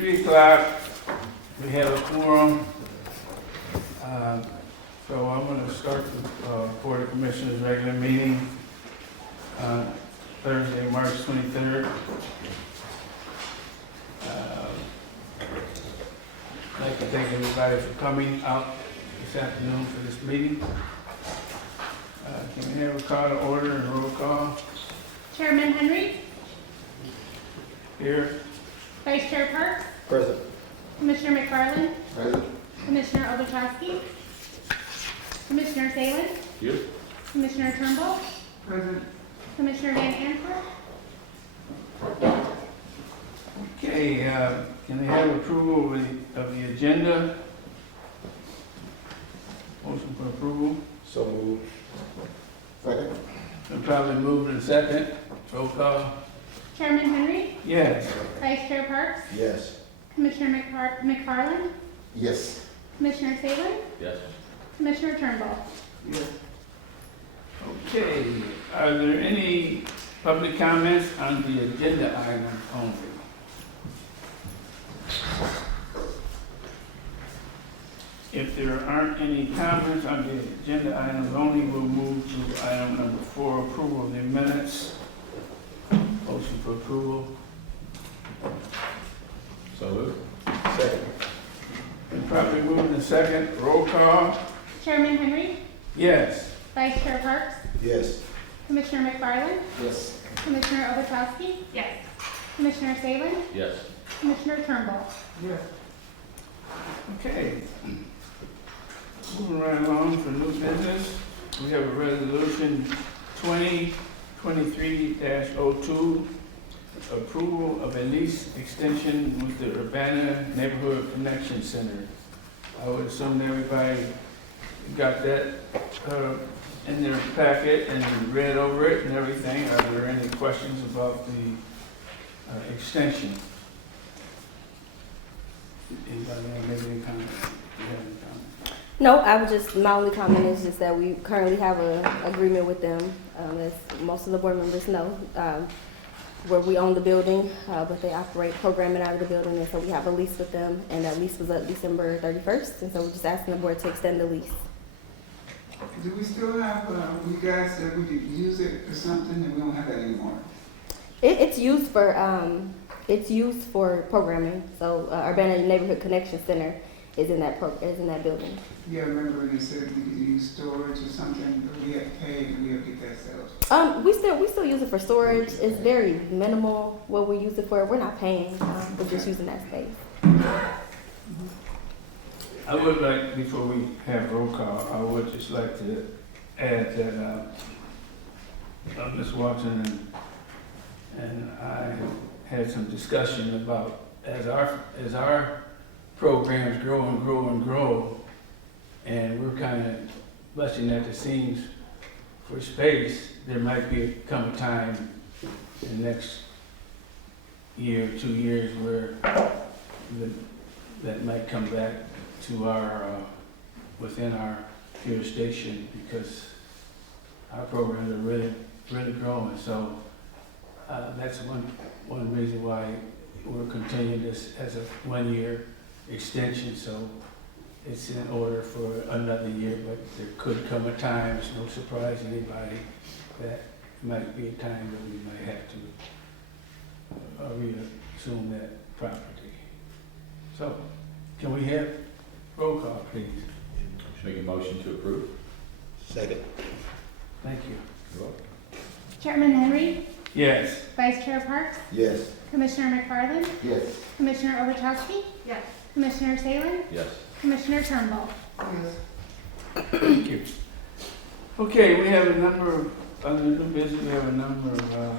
3 o'clock, we have a quorum. So I'm going to start the Board of Commissioners regular meeting Thursday, March 23rd. I'd like to thank everybody for coming out this afternoon for this meeting. Can we have a call to order and roll call? Chairman Henry, Here. Vice Chair Parks, Present. Commissioner McFarland, Present. Commissioner Obuchowski, Commissioner Salin, Here. Commissioner Turnbull, Present. Commissioner Van Antwerp. Okay, can we have approval of the agenda? Motion for approval. So moved. Second. Been probably moved in second. Roll call. Chairman Henry, Yes. Vice Chair Parks, Yes. Commissioner McFarland, Yes. Commissioner Salin, Yes. Commissioner Turnbull. Yes. Okay, are there any public comments on the agenda items only? If there aren't any comments on the agenda items only, we'll move to item number 4, approval of the minutes. Motion for approval. So moved. Second. Been probably moved in second. Roll call. Chairman Henry, Yes. Vice Chair Parks, Yes. Commissioner McFarland, Yes. Commissioner Obuchowski, Yes. Commissioner Salin, Yes. Commissioner Turnbull. Yes. Okay. Moving right along for new business, we have a resolution 2023-02, approval of a lease extension with the Urbana Neighborhood Connection Center. I would assume everybody got that in their packet and read over it and everything. Are there any questions about the extension? Anybody want to make any comment? Do you have any comment? No, my only comment is just that we currently have an agreement with them, as most of the board members know, where we own the building, but they operate programming out of the building, and so we have a lease with them, and that lease was up December 31st, and so we're just asking the board to extend the lease. Do we still have, you guys said we could use it for something and we don't have that anymore? It's used for programming, so Urbana Neighborhood Connection Center is in that building. Yeah, I remember they said we could use storage or something, but we have to pay and we have to get that settled. We still use it for storage. It's very minimal what we use it for. We're not paying, we're just using that space. I would like, before we have roll call, I would just like to add that Ms. Watson and I had some discussion about as our programs grow and grow and grow, and we're kind of busting at the seams for space, there might come a time in the next year, 2 years, where that might come back to our, within our jurisdiction, because our programs are really, really growing. So that's one reason why we're continuing this as a 1-year extension. So it's in order for another year, but there could come a time, it's no surprise to anybody, that might be a time that we might have to reassume that property. So can we have roll call, please? Make a motion to approve. Second. Thank you. You're welcome. Chairman Henry, Yes. Vice Chair Parks, Yes. Commissioner McFarland, Yes. Commissioner Obuchowski, Yes. Commissioner Salin, Yes. Commissioner Turnbull. Thank you. Okay, we have a number of, under new business, we have a number of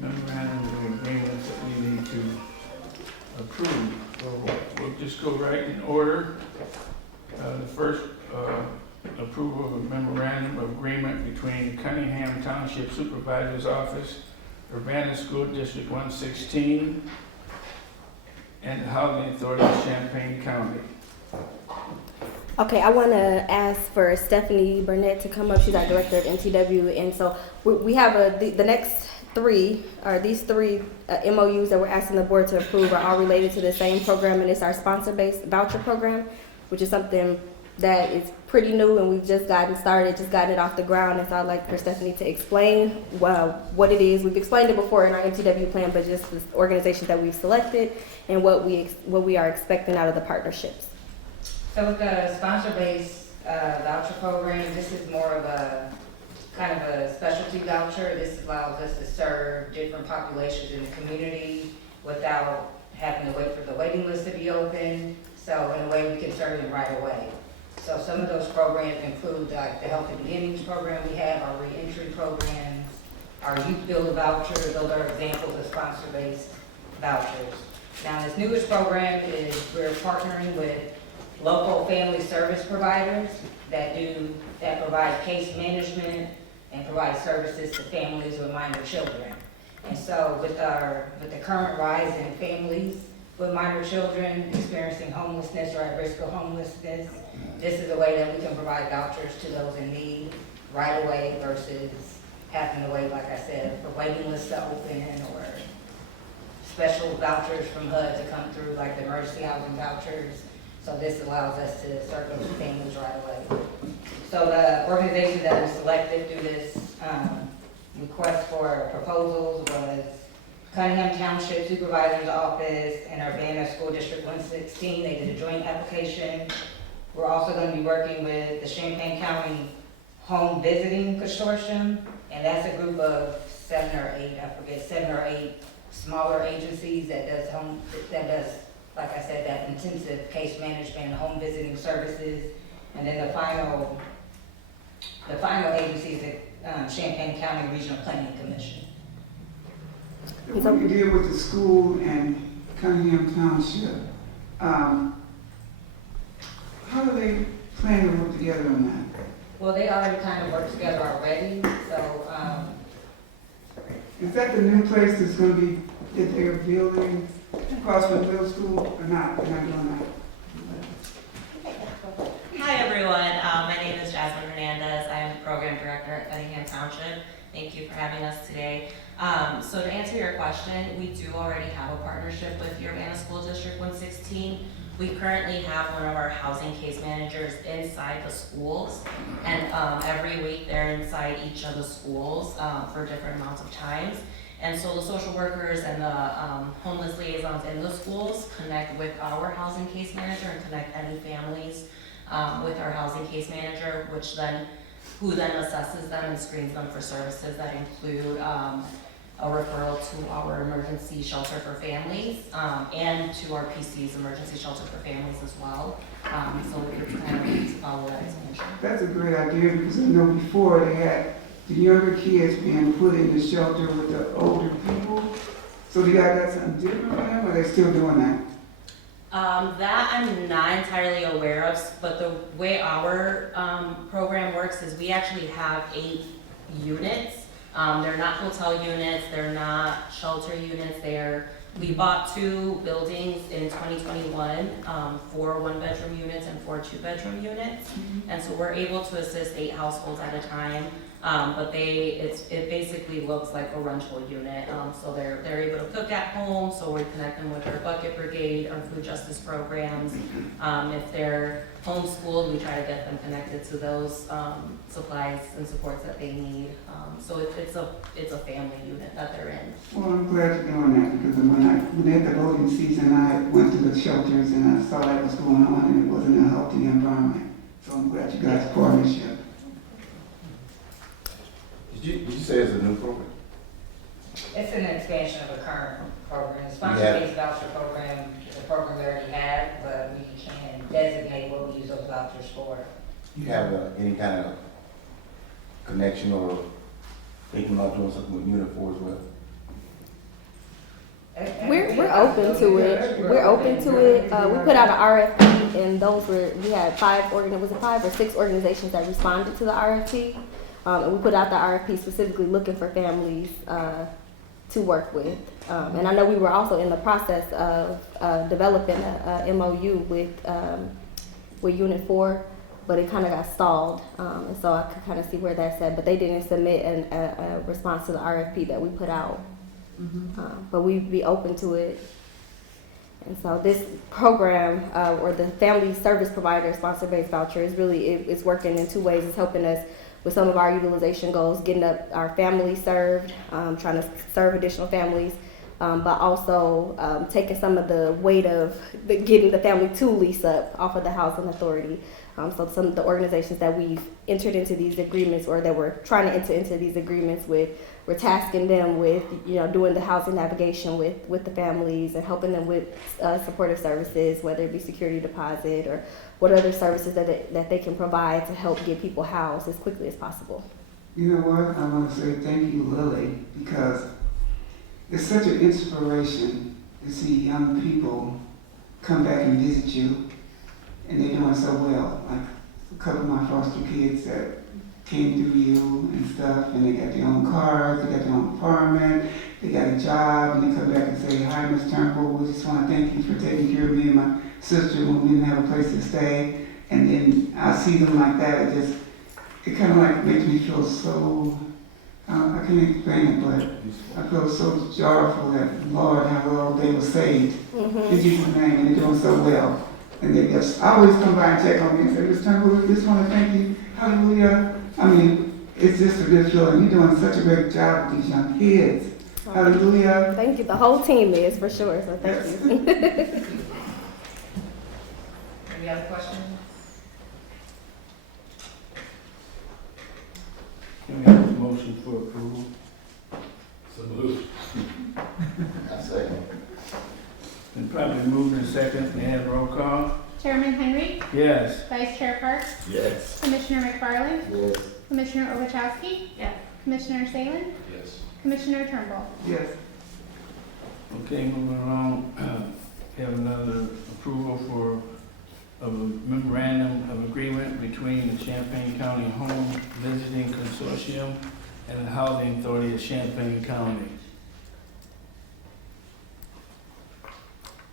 memorandums of agreements that we need to approve. So we'll just go right in order. The first, approval of a memorandum of agreement between Cunningham Township Supervisor's Office, Urbana School District 116, and the Housing Authority of Champaign County. Okay, I want to ask for Stephanie Burnett to come up. She's our director of NTW, and so we have the next these three MOUs that we're asking the board to approve are all related to the same program, and it's our sponsor-based voucher program, which is something that is pretty new, and we've just gotten started, just gotten it off the ground. And so I'd like for Stephanie to explain what it is. We've explained it before in our MTW plan, but just the organizations that we've selected and what we are expecting out of the partnerships. So with the sponsor-based voucher program, this is more of a kind of a specialty voucher. This allows us to serve different populations in the community without having to wait for the waiting list to be open. So in a way, we can serve them right away. So some of those programs include like the Healthy Beginnings program we have, our reentry programs, our Youth Build voucher. Those are examples of sponsor-based vouchers. Now, this newest program is we're partnering with local family service providers that provide case management and provide services to families with minor children. And so with the current rise in families with minor children experiencing homelessness or at risk of homelessness, this is a way that we can provide vouchers to those in need right away versus having to wait, like I said, for waiting lists to open or special vouchers from HUD to come through, like the emergency housing vouchers. So this allows us to serve those families right away. So the organization that was selected through this request for proposals was Cunningham Township Supervisor's Office and Urbana School District 116. They did a joint application. We're also going to be working with the Champaign County Home Visiting Consortium, and that's a group of 7 or 8 smaller agencies that does, like I said, that intensive case management, home visiting services. And then the final agency is the Champaign County Regional Planning Commission. When you deal with the school and Cunningham Township, how do they plan to work together on that? Well, they already kind of work together already, so, Is that the new place that's gonna be, that they're building across from the middle school or not? They're not doing that? Hi everyone, my name is Jasmine Hernandez. I am the program director at Cunningham Township. Thank you for having us today. So to answer your question, we do already have a partnership with Urbana School District 116. We currently have one of our housing case managers inside the schools, and every week they're inside each of the schools for different amounts of times. And so the social workers and the homeless liaisons in the schools connect with our housing case manager and connect any families with our housing case manager, who then assesses them and screens them for services that include a referral to our emergency shelter for families and to our PC's emergency shelter for families as well. So it's kind of to follow that expansion. That's a great idea because I know before they had the younger kids being put in the shelter with the older people. So do y'all got something different for them, or are they still doing that? That I'm not entirely aware of, but the way our program works is we actually have 8 units. They're not hotel units, they're not shelter units. We bought 2 buildings in 2021, 4 one-bedroom units and 4 two-bedroom units. And so we're able to assist 8 households at a time. But it basically looks like a rental unit. So they're able to cook at home, so we connect them with our bucket brigade, our food justice programs. If they're homeschooled, we try to get them connected to those supplies and supports that they need. So it's a family unit that they're in. Well, I'm glad you're doing that because when they had the voting season, I went to the shelters and I saw that was going on and it wasn't a healthy environment. So I'm glad you guys partnership. Did you say it's a new program? it's an expansion of a current program. The sponsor-based voucher program is a program we already have, but we can designate what we use those vouchers for. You have any kind of connection or thinking about doing something with Unifor as well? We're open to it. We're open to it. We put out an RFP, and we had 5 or 6 organizations that responded to the RFP. And we put out the RFP specifically looking for families to work with. And I know we were also in the process of developing a MOU with Unit 4 but it kind of got stalled, and so I could kind of see where that's at. But they didn't submit a response to the RFP that we put out, but we'd be open to it. And so this program, or the Family Service Provider Sponsor-Based Voucher, is really, it's working in two ways. It's helping us with some of our utilization goals, getting up our families served, trying to serve additional families, but also taking some of the weight of getting the family to lease up off of the Housing Authority. So some of the organizations that we've entered into these agreements, or that we're trying to enter into these agreements with, we're tasking them with, doing the housing navigation with the families and helping them with supportive services, whether it be security deposit or what other services that they can provide to help get people housed as quickly as possible. You know what? I want to say thank you, Lily, because it's such an inspiration to see young people come back and visit you, and they're doing so well. Like a couple of my foster kids that came through you and stuff, and they got their own cars, they got their own apartment, they got a job, and they come back and say, "Hi, Ms. Turnbull, we just want to thank you for taking care of me and my sister when we didn't have a place to stay." And then I see them like that, it kind of like makes me feel so, I can't explain it, but I feel so joyful that, Lord, how they were saved. In Jesus' name, and they're doing so well. And they just always come by and check on me and say, "Ms. Turnbull, we just want to thank you. Hallelujah." I mean, it's just a good feeling. You're doing such a great job with these young kids. Hallelujah. Thank you. The whole team is, for sure, so thank you. Any other questions? Can we have a motion for approval? So moved. I second. Been probably moved in second. May I have roll call? Chairman Henry, Yes. Vice Chair Parks, Yes. Commissioner McFarland, Yes. Commissioner Ovechowski, Yes. Commissioner Salin, Yes. Commissioner Turnbull. Yes. Okay, moving along, we have another approval of a memorandum of agreement between the Champaign County Home Visiting Consortium and the Housing Authority of Champaign County.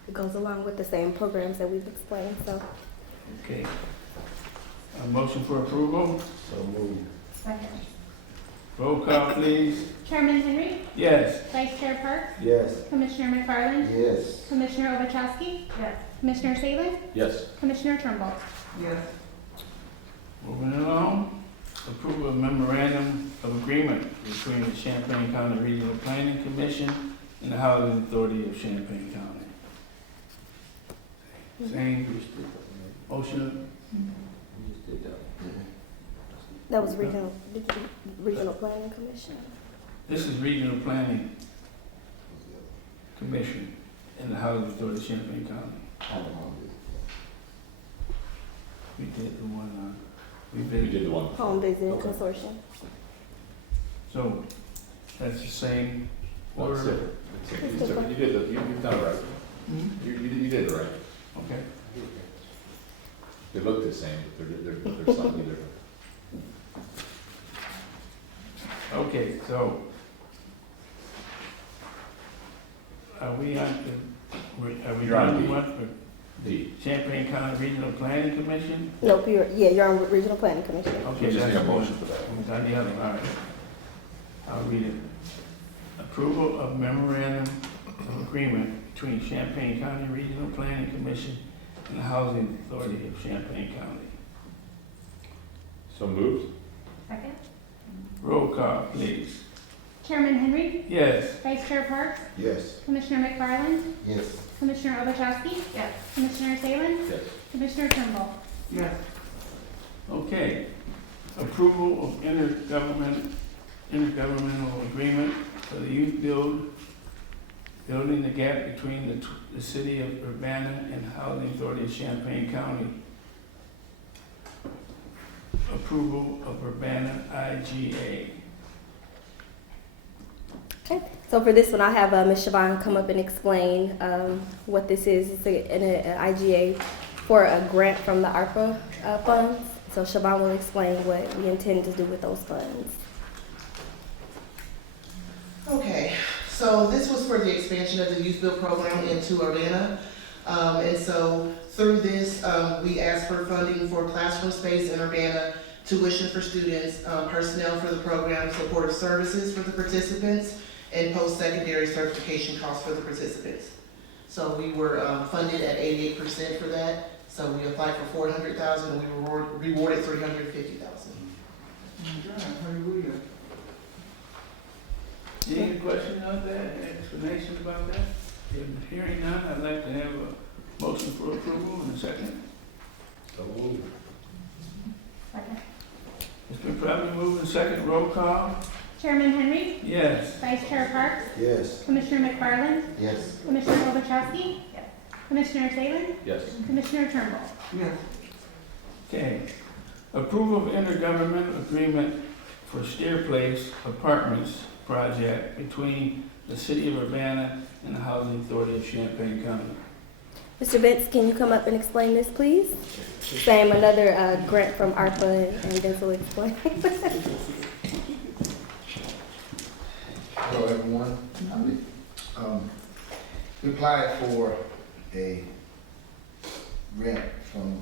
It goes along with the same programs that we've explained, so. Okay. A motion for approval? So moved. Second. Roll call, please. Chairman Henry, Yes. Vice Chair Parks, Yes. Commissioner McFarland, Yes. Commissioner Ovechowski, Yes. Commissioner Salin, Yes. Commissioner Turnbull. Yes. Moving along, approval of memorandum of agreement between the Champaign County Regional Planning Commission and the Housing Authority of Champaign County. Same motion. We just did that. That was Regional Planning Commission. This is Regional Planning Commission and the Housing Authority of Champaign County. We did the one, we We did the one. Home Visiting Okay. Consortium. So, that's the same Well, it's order? different. It's different. You did you've done it right. You did it right. Okay. They look the same, but they're slightly different. Okay, so, are we on the, You're on doing D. what for D. Champaign County Regional Planning Commission? Nope, you're on Regional Planning Commission. Okay, We just that's need a the one. motion for that. We've done the other, all right. I'll read it. Approval of memorandum of agreement between Champaign County Regional Planning Commission and the Housing Authority of Champaign County. So moved? Second. Roll call, please. Chairman Henry, Yes. Vice Chair Parks, Yes. Commissioner McFarland, Yes. Commissioner Ovechowski, Yes. Commissioner Salin, Yes. Commissioner Turnbull. Yes. Okay. Approval of intergovernmental agreement for the youth building the gap between the city of Urbana and Housing Authority of Champaign County. Approval of Urbana IGA. Okay, so for this one, I'll have Ms. Siobhan come up and explain what this is. It's an IGA for a grant from the ARPA funds. So Siobhan will explain what we intend to do with those funds. Okay, so this was for the expansion of the youth build program into Urbana. And so through this, we asked for funding for classroom space in Urbana, tuition for students, personnel for the program, supportive services for the participants, and post-secondary certification costs for the participants. So we were funded at 88% for that. So we applied for $400,000 and we were rewarded $350,000. Hallelujah. Any questions on that, explanation about that? If hearing none, I'd like to have a motion for approval and a second. So moved. Second. It's been probably moved and second, roll call. Chairman Henry. Yes. Vice Chair Parks. Yes. Commissioner McFarland. Yes. Commissioner Ovechowski. Commissioner Salin. Yes. Commissioner Turnbull. Yes. Okay. Approval of intergovernmental agreement for Steer Place Apartments project between the City of Urbana and the Housing Authority of Champaign County. Mr. Betts, can you come up and explain this, please? Same, another grant from ARPA, and this will explain. Hello, everyone. We applied for a grant from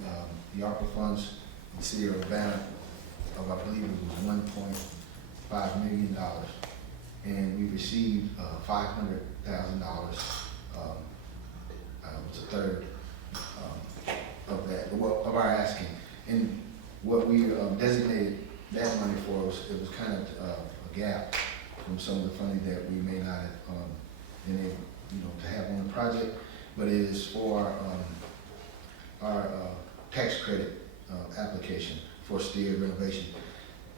the ARPA funds in the city of Urbana of, I believe it was $1.5 million. And we received $500,000, was a third of that, well, of our asking. And what we designated that money for was, it was kind of a gap from some of the funding that we may not have been able, to have on the project, but it is for our tax credit application for Steer renovation.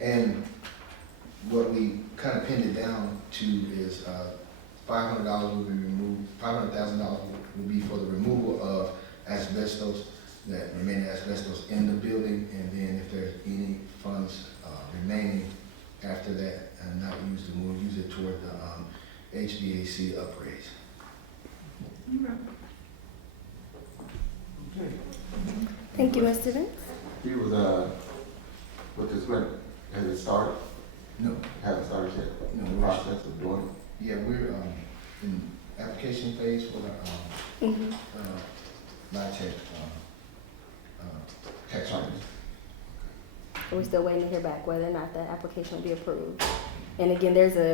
And what we kind of pinned it down to is $500 will be removed, $500,000 will be for the removal of asbestos, that remaining asbestos in the building, and then if there's any funds remaining after that and not used, we'll use it toward the HVAC upgrades. Okay. Thank you, Mr. Betts. He was, with this grant, has it started? No, Haven't started yet? No, The we're- process of doing it? yeah, we're in application phase for the LIHTC tax credits. We're still waiting to hear back whether or not the application will be approved. And again,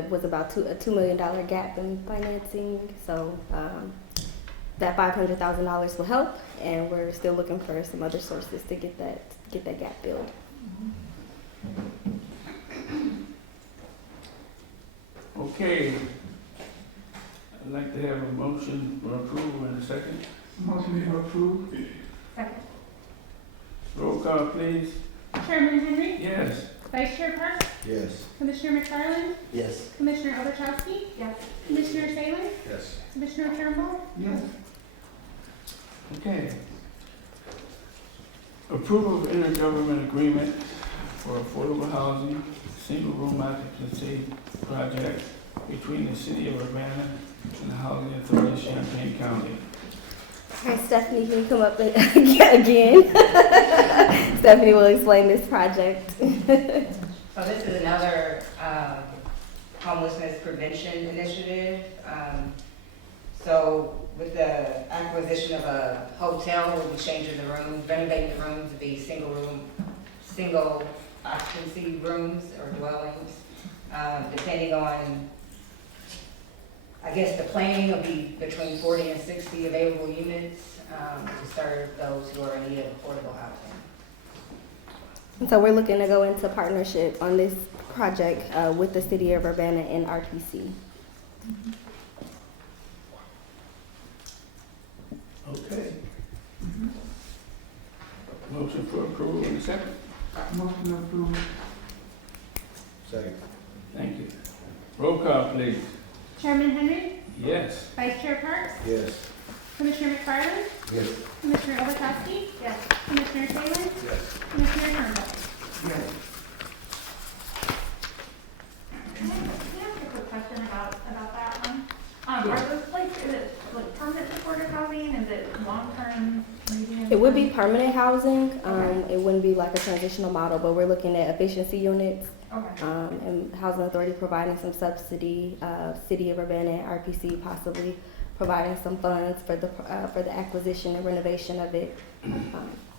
was about a $2 million gap in financing, so that $500,000 will help, and we're still looking for some other sources to get that gap filled. Okay. I'd like to have a motion for approval and a second. Motion to approve. Second. Roll call, please. Chairman Henry. Yes. Vice Chair Parks. Yes. Commissioner McFarland. Yes. Commissioner Ovechowski. Commissioner Salin. Yes. Commissioner Turnbull. Yes. Okay. Approval of intergovernmental agreement for affordable housing, single room occupancy project between the City of Urbana and the Housing Authority of Champaign County. All right, Stephanie, can you come up again? Stephanie will explain this project. So this is another homelessness prevention initiative. So with the acquisition of a hotel, we'll be changing the rooms, renovating the rooms to be single occupancy rooms or dwellings. Depending on, I guess the planning will be between 40 and 60 available units to serve those who are in need of affordable housing. And so we're looking to go into partnership on this project with the City of Urbana and RTC. Okay. Motion for approval in a second. Motion to approve. Second. Thank you. Roll call, please. Chairman Henry. Yes. Vice Chair Parks. Yes. Commissioner McFarland. Yes. Commissioner Ovechowski. Commissioner Salin. Yes. Commissioner Turnbull. Yes. Can I ask a quick question about that one? Are those like, is it like permanent supportive housing, is it long-term, medium? It would be permanent housing. It wouldn't be like a transitional model, but we're looking at efficiency units. Okay. And Housing Authority providing some subsidy, City of Urbana and RPC possibly providing some funds for the acquisition and renovation of it.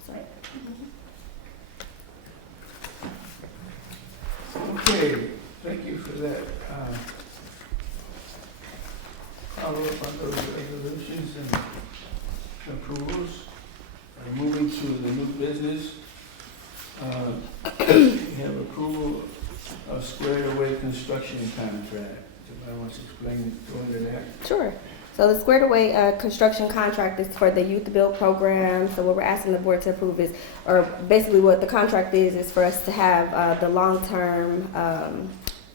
So. Okay, thank you for that. Follow up on those resolutions and approvals. Moving to the new business. We have approval of squared away construction contract. Somebody wants to go into that? Sure. So the Squared Away construction contract is for the Youth Build program. So what we're asking the board to approve is, or basically what the contract is for us to have the long-term,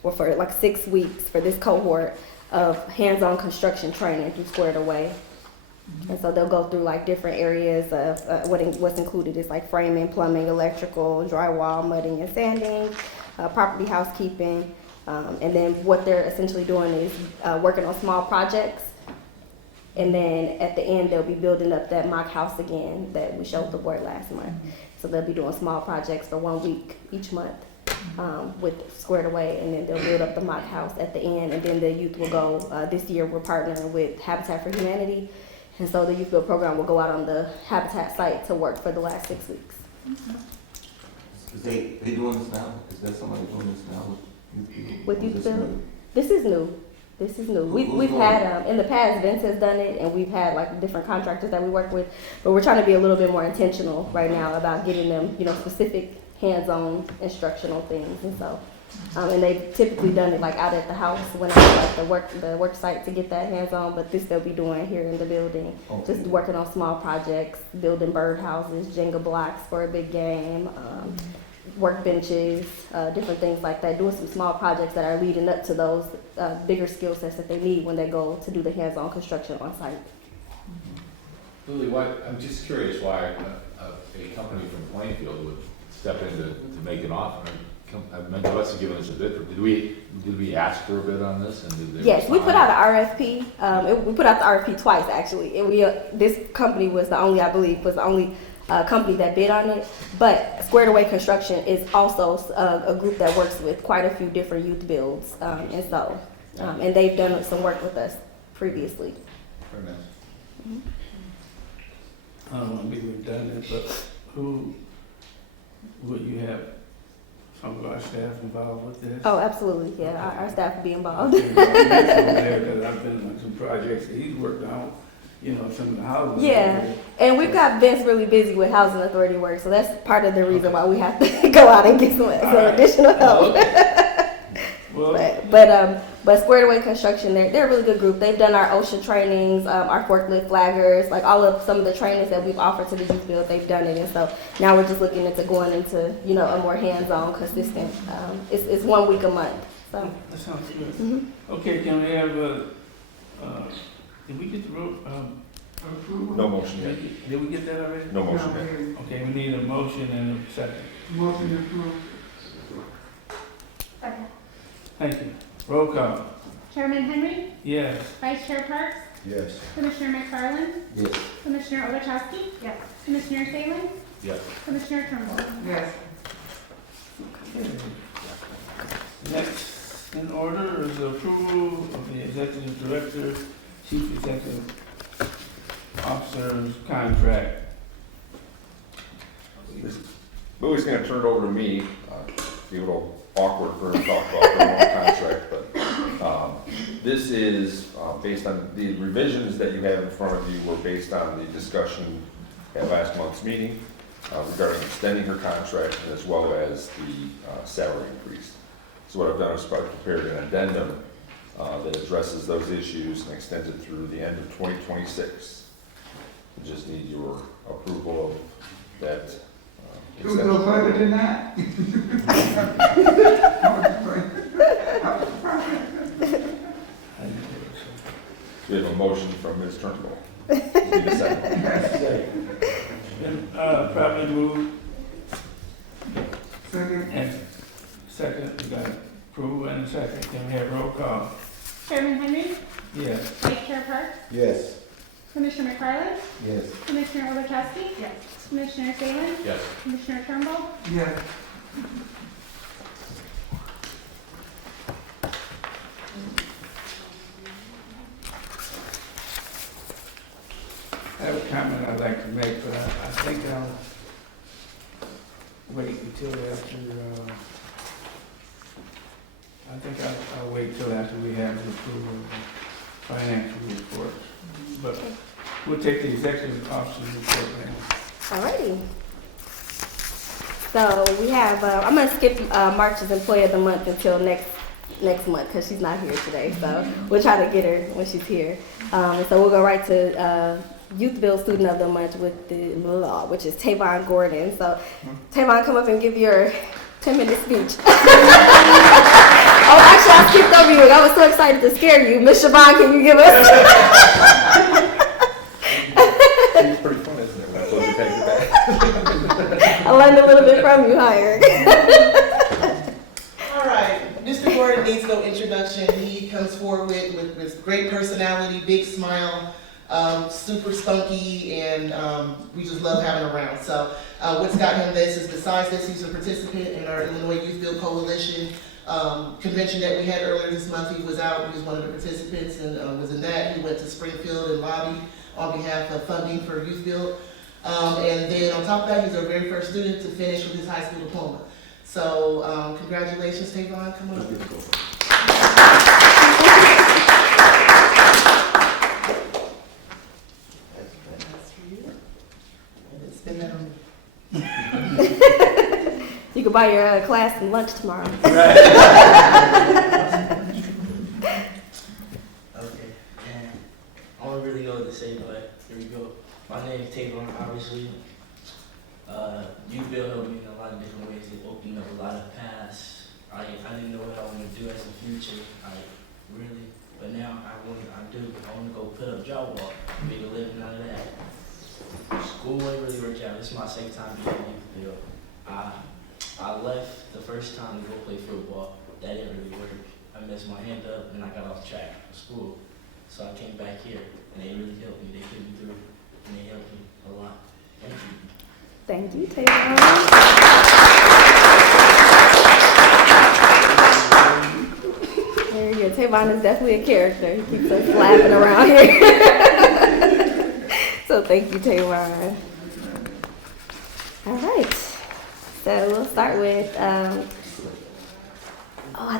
or for like 6 weeks for this cohort of hands-on construction training through Squared Away. And so they'll go through like different areas of what's included is like framing, plumbing, electrical, drywall, mudding and sanding, property housekeeping. And then what they're essentially doing is working on small projects. And then at the end, they'll be building up that mock house again that we showed the board last month. So they'll be doing small projects for 1 week each month with Squared Away, and then they'll build up the mock house at the end. And then the youth will go, this year we're partnering with Habitat for Humanity. And so the Youth Build program will go out on the Habitat site to work for the last 6 weeks. Is they doing this now? Is there somebody doing this now With Youth this Build? new? This is new. This is new. We've had, in the past, Vince has done it, and we've had like different contractors that we work with, but we're trying to be a little bit more intentional right now about getting them, specific hands-on instructional things. And so, and they've typically done it like out at the house when I like the work site to get that hands-on, but this they'll be doing here in the building. Okay. Just working on small projects, building birdhouses, Jenga blocks for a big game, workbenches, different things like that, doing some small projects that are leading up to those bigger skill sets that they need when they go to do the hands-on construction on site. Lily, I'm just curious why a company from Plainfield would step in to make an offer. I meant you must have given us a bid. Did we ask for a bid on this? And did they Yes, we respond? put out an RFP. We put out the RFP twice actually, and this company was the only, I believe, company that bid on it. But Squared Away Construction is also a group that works with quite a few different youth builds, and they've done some work with us previously. Very nice. I don't want to be redundant, but who would you have some of our staff involved with this? Oh, absolutely, yeah. Our staff will be involved. Okay, well, I've been on some projects that he's worked on, some of the houses. Yeah, and we've got Vince really busy with Housing Authority work, so that's part of the reason why we have to go out and get some additional help. Well, But Squared Away Construction, they're a really good group. They've done our OSHA trainings, our forklift flaggers, like some of the trainings that we've offered to the youth build, they've done it. And so now we're just looking into going into, a more hands-on, consistent, it's 1 week a month, so. that sounds good. Mm-hmm. Okay, can we have did we get the road, approval? No motion yet. Did we get that already? No motion yet. Okay, we need a motion and a second. Motion approved. Second. Thank you. Roll call. Chairman Henry, Yes. Vice Chair Parks, Yes. Commissioner McFarland, Yes. Commissioner Ovechowski, Yes. Commissioner Salin, Yes. Commissioner Turnbull. Yes. Okay. Next in order is the approval of the Executive Director, Chief Executive Officer's contract. Louis gonna turn it over to me, be a little awkward for him to talk about their own contract, but, this is, based on, the revisions that you have in front of you were based on the discussion at last month's meeting, regarding extending her contract as well as the, salary increase. So what I've done is prepared an addendum, that addresses those issues and extends it through the end of 2026. We just need your approval of that, It would go further than that. We have a motion from Ms. Turnbull. Need a second. Been probably moved Second. and second, we got approval and a second. Can we have roll call? Chairman Henry, Yes. Vice Chair Parks, Yes. Commissioner McFarland, Yes. Commissioner Ovechowski, Yes. Commissioner Salin, Yes. Commissioner Turnbull. Yes. comment I'd like to make, but I think I'll wait until after, I think I'll wait till after we have the approval of the financial reports. But we'll take the executive officer's report now. Alrighty. So we have, I'm gonna skip March's Employee of the Month until next month because she's not here today. So we'll try to get her when she's here. And so we'll go right to Youth Bill Student of the Month with the law, which is Tavon Gordon. So Tavon, come up and give your 10-minute speech. Oh, actually, I skipped over you. I was so excited to scare you. Miss Siobhan, can you give us? It's pretty fun, isn't it? When I told you to take it back. I learned a little bit from you, Hire. All right, Mr. Gordon needs no introduction. He comes forward with great personality, big smile, super spunky, and we just love having him around. So what's got him this is, besides this, he's a participant in our Illinois Youth Bill Coalition convention that we had earlier this month. He was out, he was one of the participants and was in that. He went to Springfield and lobbied on behalf of funding for Youth Bill. And then on top of that, he's our very first student to finish with his high school diploma. So congratulations, Tavon, come on up. You can buy your class some lunch tomorrow. Okay, and I don't really know what to say, but here we go. My name is Tavon, obviously. Youth Bill helped me in a lot of different ways. It opened up a lot of paths. I didn't know what I wanted to do as a future, really. But now I do. I want to go put up job walk, make a living out of that. School ain't really work out. This is my second time being in Youth Bill. I left the first time to go play football. That didn't really work. I messed my hand up and I got off track for school. So I came back here and they really helped me. They put me through and they helped me a lot. Thank you. Thank you, Tavon. There you go. Tavon is definitely a character. He keeps us laughing around here. So thank you, Tavon. All right. So we'll start with, I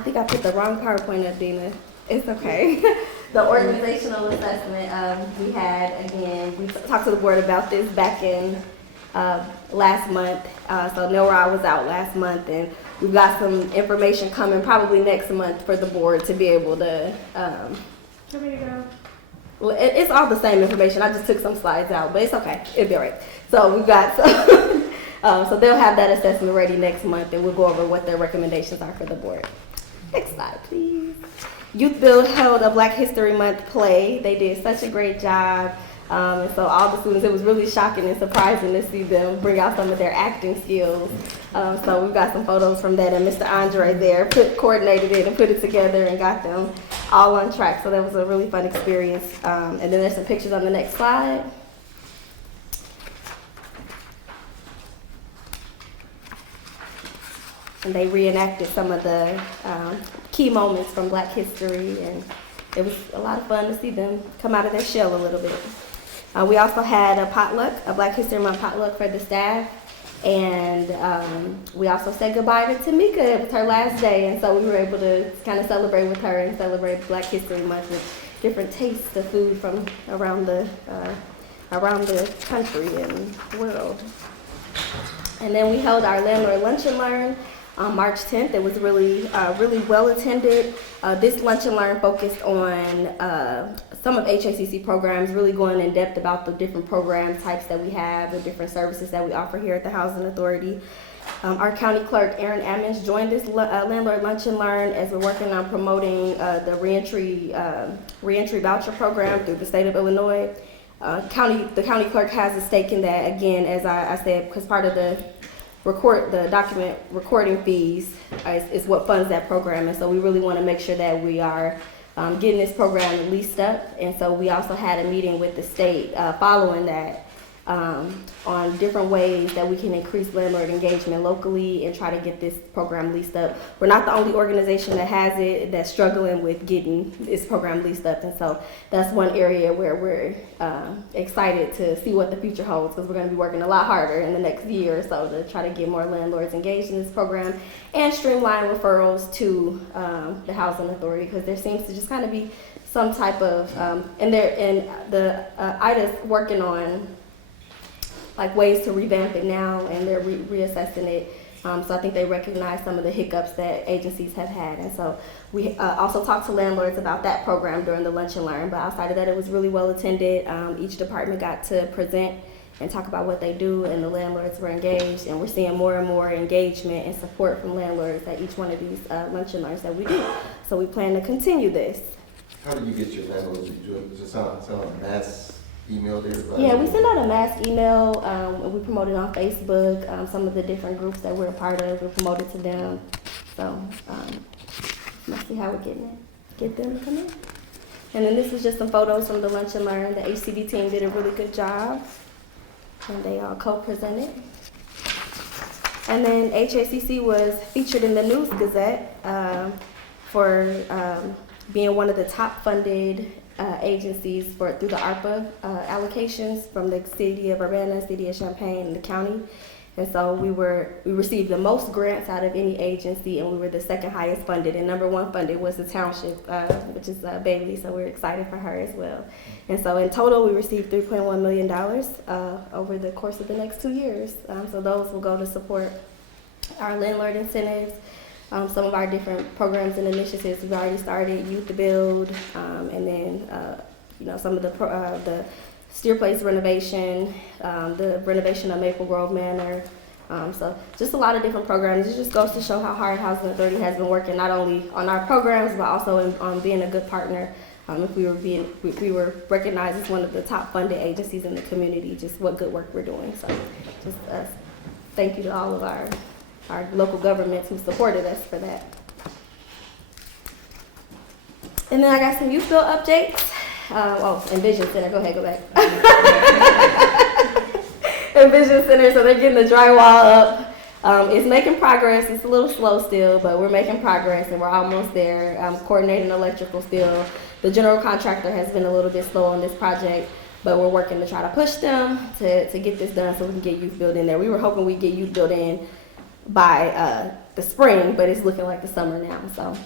think I put the wrong PowerPoint up, Dina. It's okay. The organizational assessment we had, again, we talked to the board about this back in last month. So Nilra was out last month, and we've got some information coming probably next month for the board to be able to. Here we go. It's all the same information. I just took some slides out, but it's okay. It'll be all right. So we've got some. So they'll have that assessment ready next month, and we'll go over what their recommendations are for the board. Next slide, please. Youth Bill held a Black History Month play. They did such a great job. And so all the students, it was really shocking and surprising to see them bring out some of their acting skills. So we've got some photos from that, and Mr. Andre there coordinated it and put it together and got them all on track. So that was a really fun experience. And then there's some pictures on the next slide. And they reenacted some of the key moments from Black history, and it was a lot of fun to see them come out of their shell a little bit. We also had a potluck, a Black History Month potluck for the staff, and we also said goodbye to Tamika. It was her last day, and so we were able to kind of celebrate with her and celebrate Black History Month with different tastes of food from around the country and the world. And then we held our Landlord Lunch and Learn on March 10th. It was really well attended. This Lunch and Learn focused on some of HACC programs, really going in depth about the different program types that we have, the different services that we offer here at the Housing Authority. Our county clerk, Erin Ammons, joined this Landlord Lunch and Learn as we're working on promoting the reentry voucher program through the state of Illinois. The county clerk has a stake in that, again, as I said, because part of the document recording fees is what funds that program, and so we really want to make sure that we are getting this program leased up. And so we also had a meeting with the state following that on different ways that we can increase landlord engagement locally and try to get this program leased up. We're not the only organization that has it that's struggling with getting this program leased up, and so that's one area where we're excited to see what the future holds, because we're going to be working a lot harder in the next year or so to try to get more landlords engaged in this program and streamline referrals to the housing authority, because there seems to just kind of be some type of IDA's working on like ways to revamp it now, and they're reassessing it. So I think they recognize some of the hiccups that agencies have had. And so we also talked to landlords about that program during the lunch and learn. But outside of that, it was really well attended. Each department got to present and talk about what they do, and the landlords were engaged. And we're seeing more and more engagement and support from landlords at each one of these lunch and learns that we do. So we plan to continue this. How do you get your landlords? Just send out mass email to everybody? Yeah, we send out a mass email. We promote it on Facebook. Some of the different groups that we're a part of, we promote it to them. So let's see how we're getting it. Get them to come in. And then this is just some photos from the lunch and learn. The HCD team did a really good job, and they all co-presented. And then HACC was featured in the News Gazette for being one of the top funded agencies through the ARPA allocations from the city of Urbana, city of Champaign, and the county. And so we received the most grants out of any agency, and we were the second highest funded. And number one funded was the township, which is Bailey. So we're excited for her as well. And so in total, we received $3.1 million over the course of the next 2 years. So those will go to support our landlord incentives. Some of our different programs and initiatives we've already started, Youth to Build, and then some of the Steer Place renovation, the renovation of Maple Grove Manor. So just a lot of different programs. It just goes to show how hard Housing Authority has been working, not only on our programs, but also on being a good partner. If we were recognized as one of the top funded agencies in the community, just what good work we're doing. So just thank you to all of our local governments who supported us for that. And then I got some youth bill updates. Envision Center, go ahead, go back. Envision Center, so they're getting the drywall up. It's making progress. It's a little slow still, but we're making progress and we're almost there. Coordinating electrical still. The general contractor has been a little bit slow on this project, but we're working to try to push them to get this done so we can get youth build in there. We were hoping we'd get youth build in by the spring, but it's looking like the summer now. So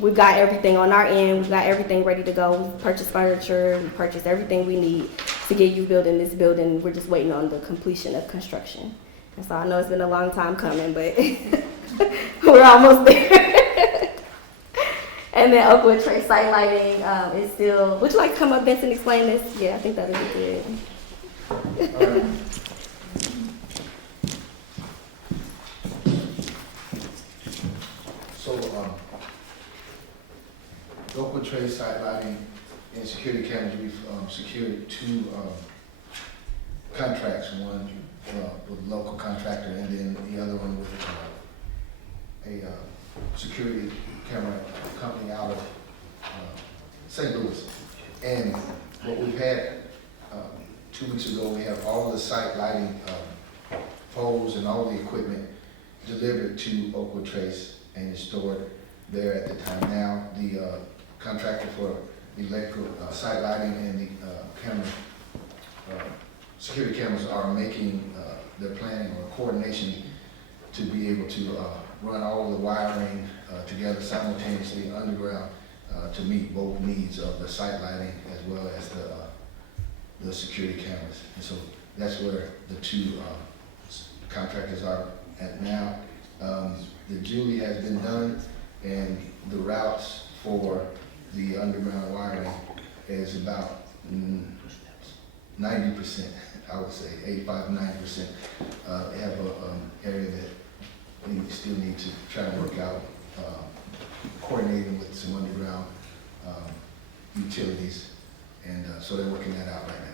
we've got everything on our end. We've got everything ready to go. We've purchased furniture. We purchased everything we need to get you built in this building. We're just waiting on the completion of construction. And so I know it's been a long time coming, but we're almost there. And then Oakwood Trace site lighting is still, would you like to come up, Vincent, explain this? Yeah, I think that would be good. All right. So, Oakwood Trace site lighting and security cameras, we've secured 2 contracts, one with a local contractor and then the other one with a security camera company out of St. Louis. And what we've had 2 weeks ago, we have all of the site lighting poles and all the equipment delivered to Oakwood Trace and is stored there at the time. Now, the contractor for the electrical site lighting and the camera, security cameras are making their planning or coordination to be able to run all of the wiring together simultaneously underground to meet both needs of the site lighting as well as the security cameras. And so that's where the 2 contractors are at now. The Julie has been done, and the routes for the underground wiring is about 90%, I would say, 85–90%. They have an area that we still need to try to work out, coordinating with some underground utilities, and so they're working that out right now.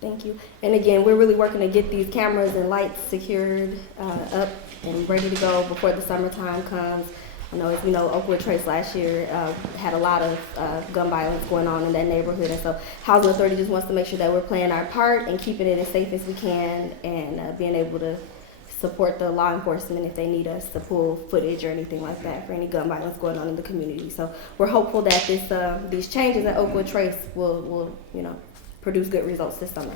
Thank you. And again, we're really working to get these cameras and lights secured up and ready to go before the summertime comes. You know, as we know, Oakwood Trace last year had a lot of gun violence going on in that neighborhood, and so Housing Authority just wants to make sure that we're playing our part and keeping it as safe as we can, and being able to support the law enforcement if they need us to pull footage or anything like that for any gun violence going on in the community. So we're hopeful that these changes at Oakwood Trace will produce good results this summer.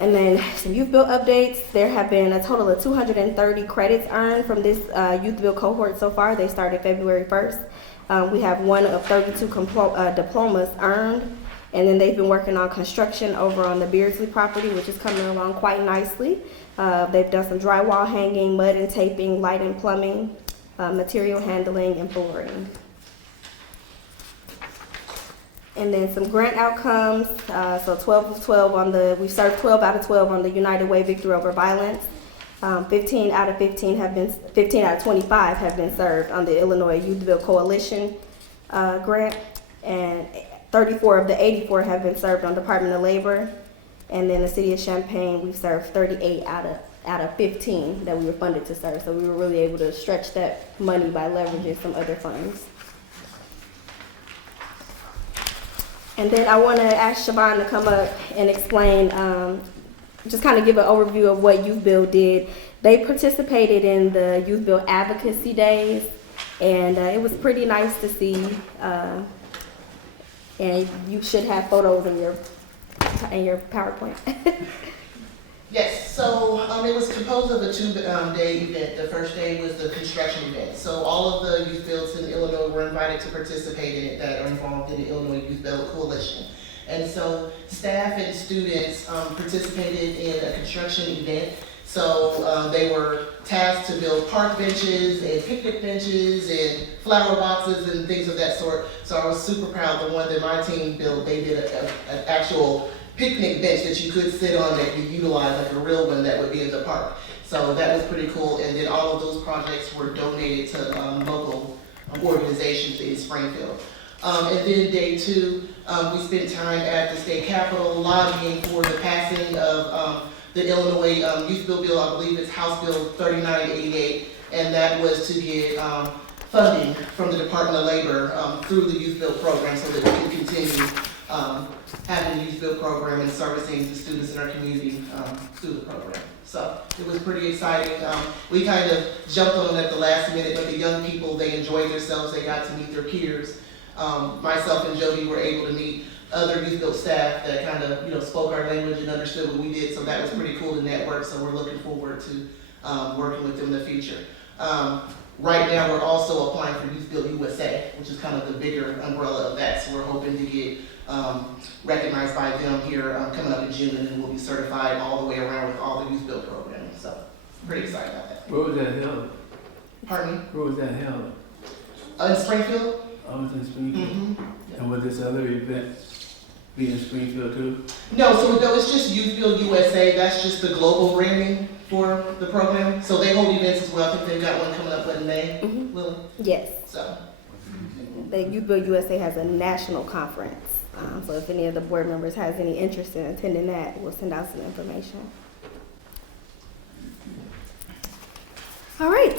And then some youth build updates. There have been a total of 230 credits earned from this youth build cohort so far. They started February 1st. We have one of 32 diplomas earned. And then they've been working on construction over on the Beardsley property, which is coming along quite nicely. They've done some drywall hanging, mud and taping, light and plumbing, material handling, and flooring. And then some grant outcomes. So 12 of 12 we served 12 out of 12 on the United Way Victory Over Violence. 15 out of 25 have been served on the Illinois Youth Build Coalition grant, and 34 of the 84 have been served on Department of Labor. And then the city of Champaign, we've served 38 out of 15 that we were funded to serve. So we were really able to stretch that money by leveraging some other funds. And then I want to ask Siobhan to come up and explain, just kind of give an overview of what Youth Build did. They participated in the Youth Build Advocacy Days, and it was pretty nice to see. And you should have photos in your PowerPoint. Yes, so it was composed of a two-day event. The first day was the construction event. So all of the youth builds in Illinois were invited to participate in it that are involved in the Illinois Youth Build Coalition. And so staff and students participated in a construction event. So they were tasked to build park benches and picnic benches and flower boxes and things of that sort. So I was super proud. The one that my team built, they did an actual picnic bench that you could sit on that you utilize, like a real one that would be in the park. So that was pretty cool. And then all of those projects were donated to local organizations in Springfield. And then day two, we spent time at the state capitol lobbying for the passing of the Illinois Youth Build Bill. I believe it's House Bill 3988, and that was to get funding from the Department of Labor through the Youth Build program so that we can continue having a Youth Build program and servicing the students in our community through the program. So it was pretty exciting. We kind of jumped on it at the last minute, but the young people, they enjoyed themselves. They got to meet their peers. Myself and Jody were able to meet other Youth Build staff that kind of, spoke our language and understood what we did. So that was pretty cool to network. So we're looking forward to working with them in the future. Right now, we're also applying for Youth Build USA, which is kind of the bigger umbrella of that. So we're hoping to get recognized by them here coming up in June, and then we'll be certified all the way around with all the Youth Build programming. So pretty excited about that. Where was that held? Pardon me? Where was that held? In Springfield. Oh, it's in Springfield. Mm-hmm. And would this other event be in Springfield too? No, it's just Youth Build USA. That's just the global branding for the program. So they hold events as well. I think they've got one coming up in May. Mm-hmm. Lily? Yes. So. The Youth Build USA has a national conference. So if any of the board members has any interest in attending that, we'll send out some information. All right,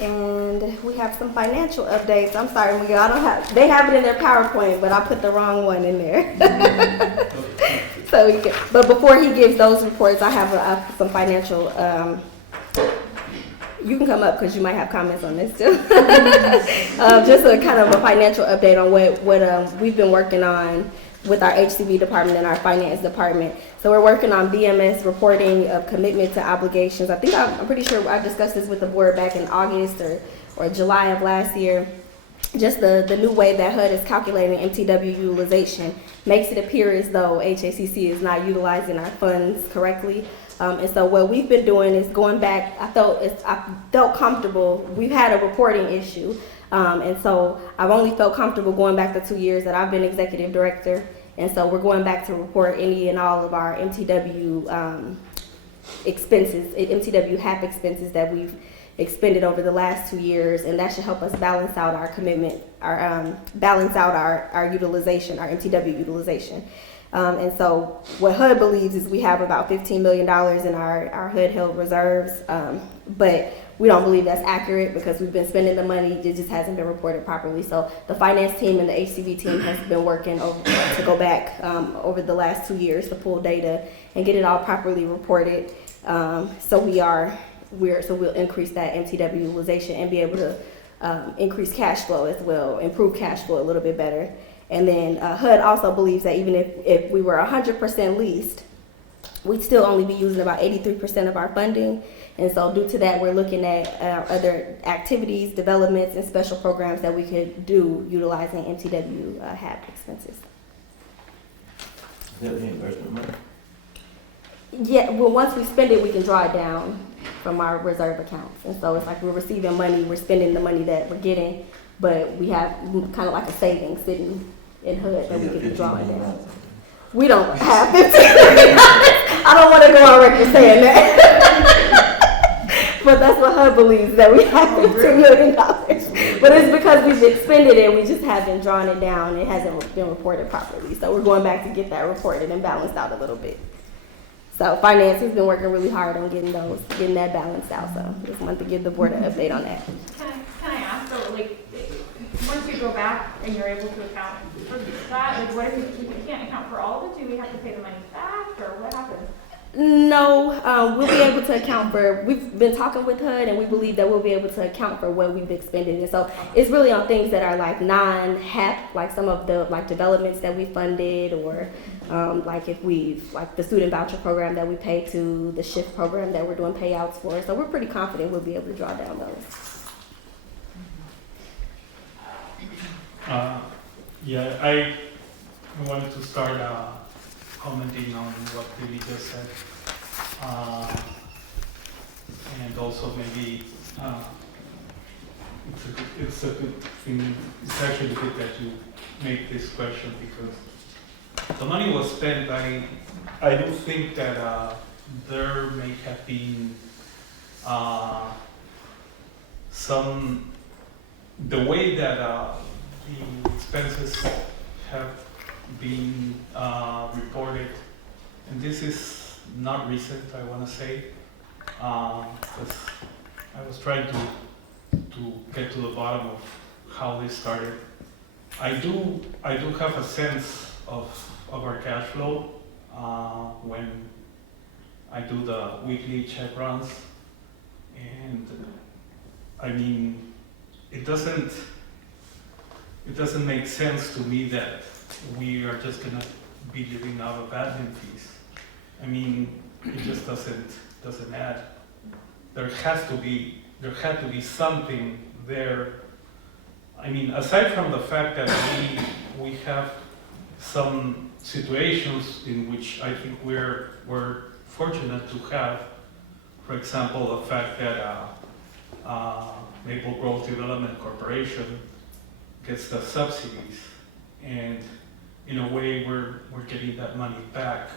and we have some financial updates. I'm sorry, Miguel, they have it in their PowerPoint, but I put the wrong one in there. But before he gives those reports, I have some financial, you can come up because you might have comments on this too. Just a kind of a financial update on what we've been working on with our HCB department and our finance department. So we're working on BMS reporting of commitment to obligations. I'm pretty sure I discussed this with the board back in August or July of last year. Just the new way that HUD is calculating MTW utilization makes it appear as though HACC is not utilizing our funds correctly. And so what we've been doing is going back. I felt comfortable. We've had a reporting issue. And so I've only felt comfortable going back the 2 years that I've been executive director. And so we're going back to report any and all of our MTW expenses, MTW HAP expenses that we've expended over the last 2 years. And that should help us balance out our commitment, balance out our utilization, our MTW utilization. And so what HUD believes is we have about $15 million in our HUD held reserves, but we don't believe that's accurate because we've been spending the money, it just hasn't been reported properly. So the finance team and the HCV team has been working to go back over the last 2 years to pull data and get it all properly reported. So we'll increase that MTW utilization and be able to increase cash flow as well, improve cash flow a little bit better. And then HUD also believes that even if we were 100% leased, we'd still only be using about 83% of our funding. And so due to that, we're looking at other activities, developments, and special programs that we could do utilizing MTW HAP expenses. Is that reimbursement money? Yeah, well, once we spend it, we can draw it down from our reserve accounts. And so it's like we're receiving money, we're spending the money that we're getting, but we have kind of like a savings sitting in HUD that we can draw it down. We don't have 15 million. I don't want to go on record saying that. But that's what HUD believes, that we have $15 million. But it's because we've expended it, we just haven't drawn it down. It hasn't been reported properly. So we're going back to get that reported and balanced out a little bit. So finance has been working really hard on getting that balanced out. So just wanted to give the board an update on that. Can I ask though, like, once you go back and you're able to account for that, like, what if you can't account for all of it? Do we have to pay the money back, or what happens? No, we'll be able to account for, we've been talking with HUD and we believe that we'll be able to account for what we've expended. And so it's really on things that are like non-HAP, like some of the like developments that we funded, or like if like the student voucher program that we pay to, the shift program that we're doing payouts for. So we're pretty confident we'll be able to draw down those. Yeah, I wanted to start commenting on what Billy just said. And also maybe it's a good thing, it's actually good that you make this question because the money was spent. I do think that there may have been the way that the expenses have been reported, and this is not recent, I want to say, because I was trying to get to the bottom of how this started. I do have a sense of our cash flow when I do the weekly check runs, and I mean, it doesn't make sense to me that we are just gonna be living out of admin fees. I mean, it just doesn't add. There had to be something there. I mean, aside from the fact that we have some situations in which I think we're fortunate to have, for example, the fact that Maple Grove Development Corporation gets the subsidies, and in a way we're getting that money back.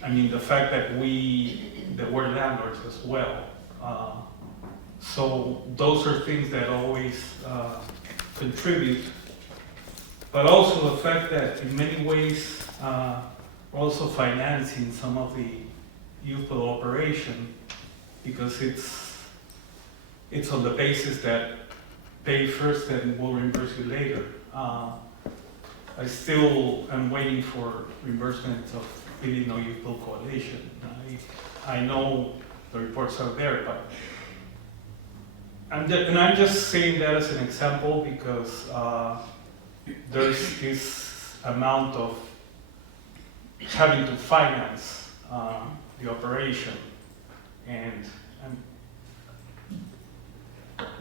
I mean, the fact that we're landlords as well. So those are things that always contribute, but also the fact that in many ways we're also financing some of the youthful operation, because it's on the basis that pay first and we'll reimburse you later. I still am waiting for reimbursement of Illinois Youthful Coalition. I know the reports are there, but I'm just saying that as an example because there's this amount of having to finance the operation, and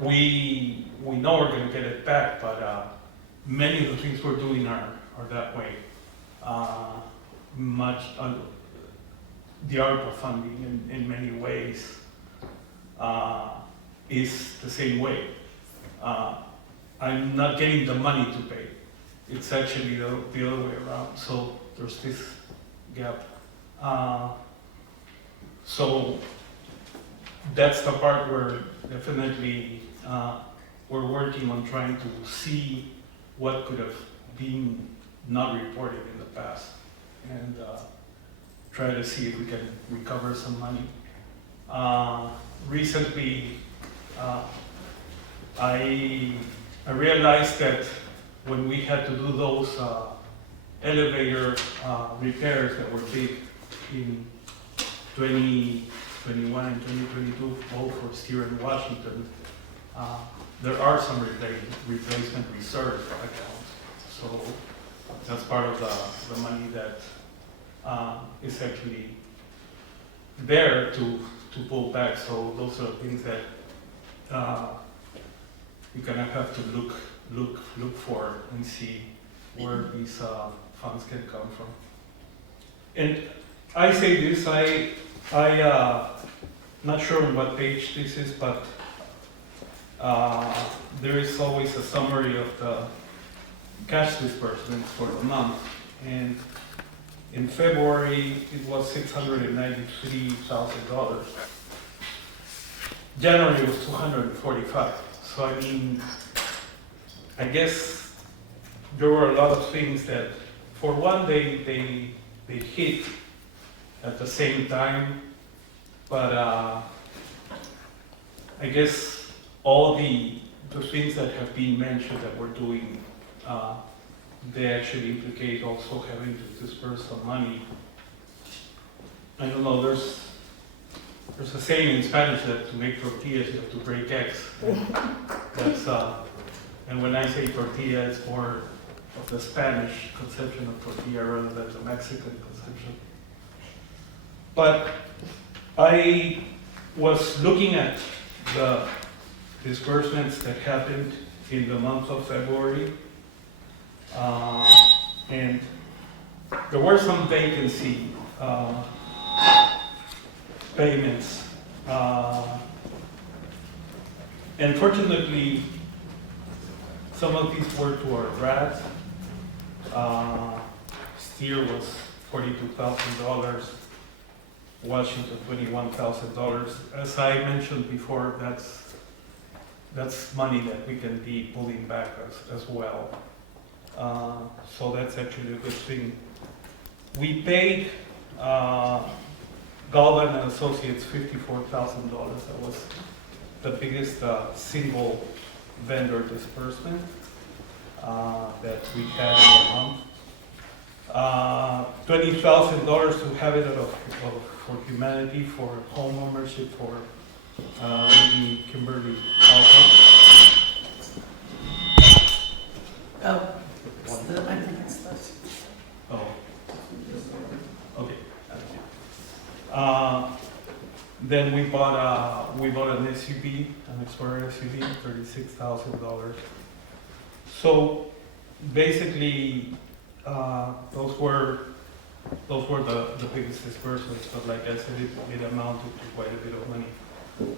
we know we're going to get it back, but many of the things we're doing are that way. The ARPA funding in many ways is the same way. I'm not getting the money to pay. It's actually the other way around. So there's this gap. So that's the part where definitely we're working on trying to see what could have been not reported in the past, and try to see if we can recover some money. Recently, I realized that when we had to do those elevator repairs that were big in 2021 and 2022, both for Steer and Washington, there are some replacement reserve accounts. So that's part of the money that is actually there to pull back. So those are things that you're gonna have to look for and see where these funds can come from. And I say this, I not sure on what page this is, but there is always a summary of the cash disbursements for the month. And in February, it was $693,000. January was $245,000. So I mean, I guess there were a lot of things that, for one, they hit at the same time, but I guess all the things that have been mentioned that we're doing, they actually implicate also having to disperse some money. I don't know, there's a saying in Spanish that to make tortillas you have to break eggs. That's and when I say tortilla, it's more of the Spanish conception of tortilla rather than the Mexican conception. But I was looking at the disbursements that happened in the month of February, and there were some vacancy payments. And fortunately, some of these were to our RADs. Steer was $42,000, Washington $21,000. As I mentioned before, that's money that we can be pulling back as well. So that's actually a good thing. We paid Galvin and Associates $54,000. That was the biggest single vendor disbursement that we had in the month. $20,000 to have it for humanity, for home ownership, for Lady Kimberly Alpha. Oh, I think it's this. Oh. Okay. Then we bought an SUV, an Explorer SUV, $36,000. So basically, those were the biggest disbursements. But like I said, it amounted to quite a bit of money.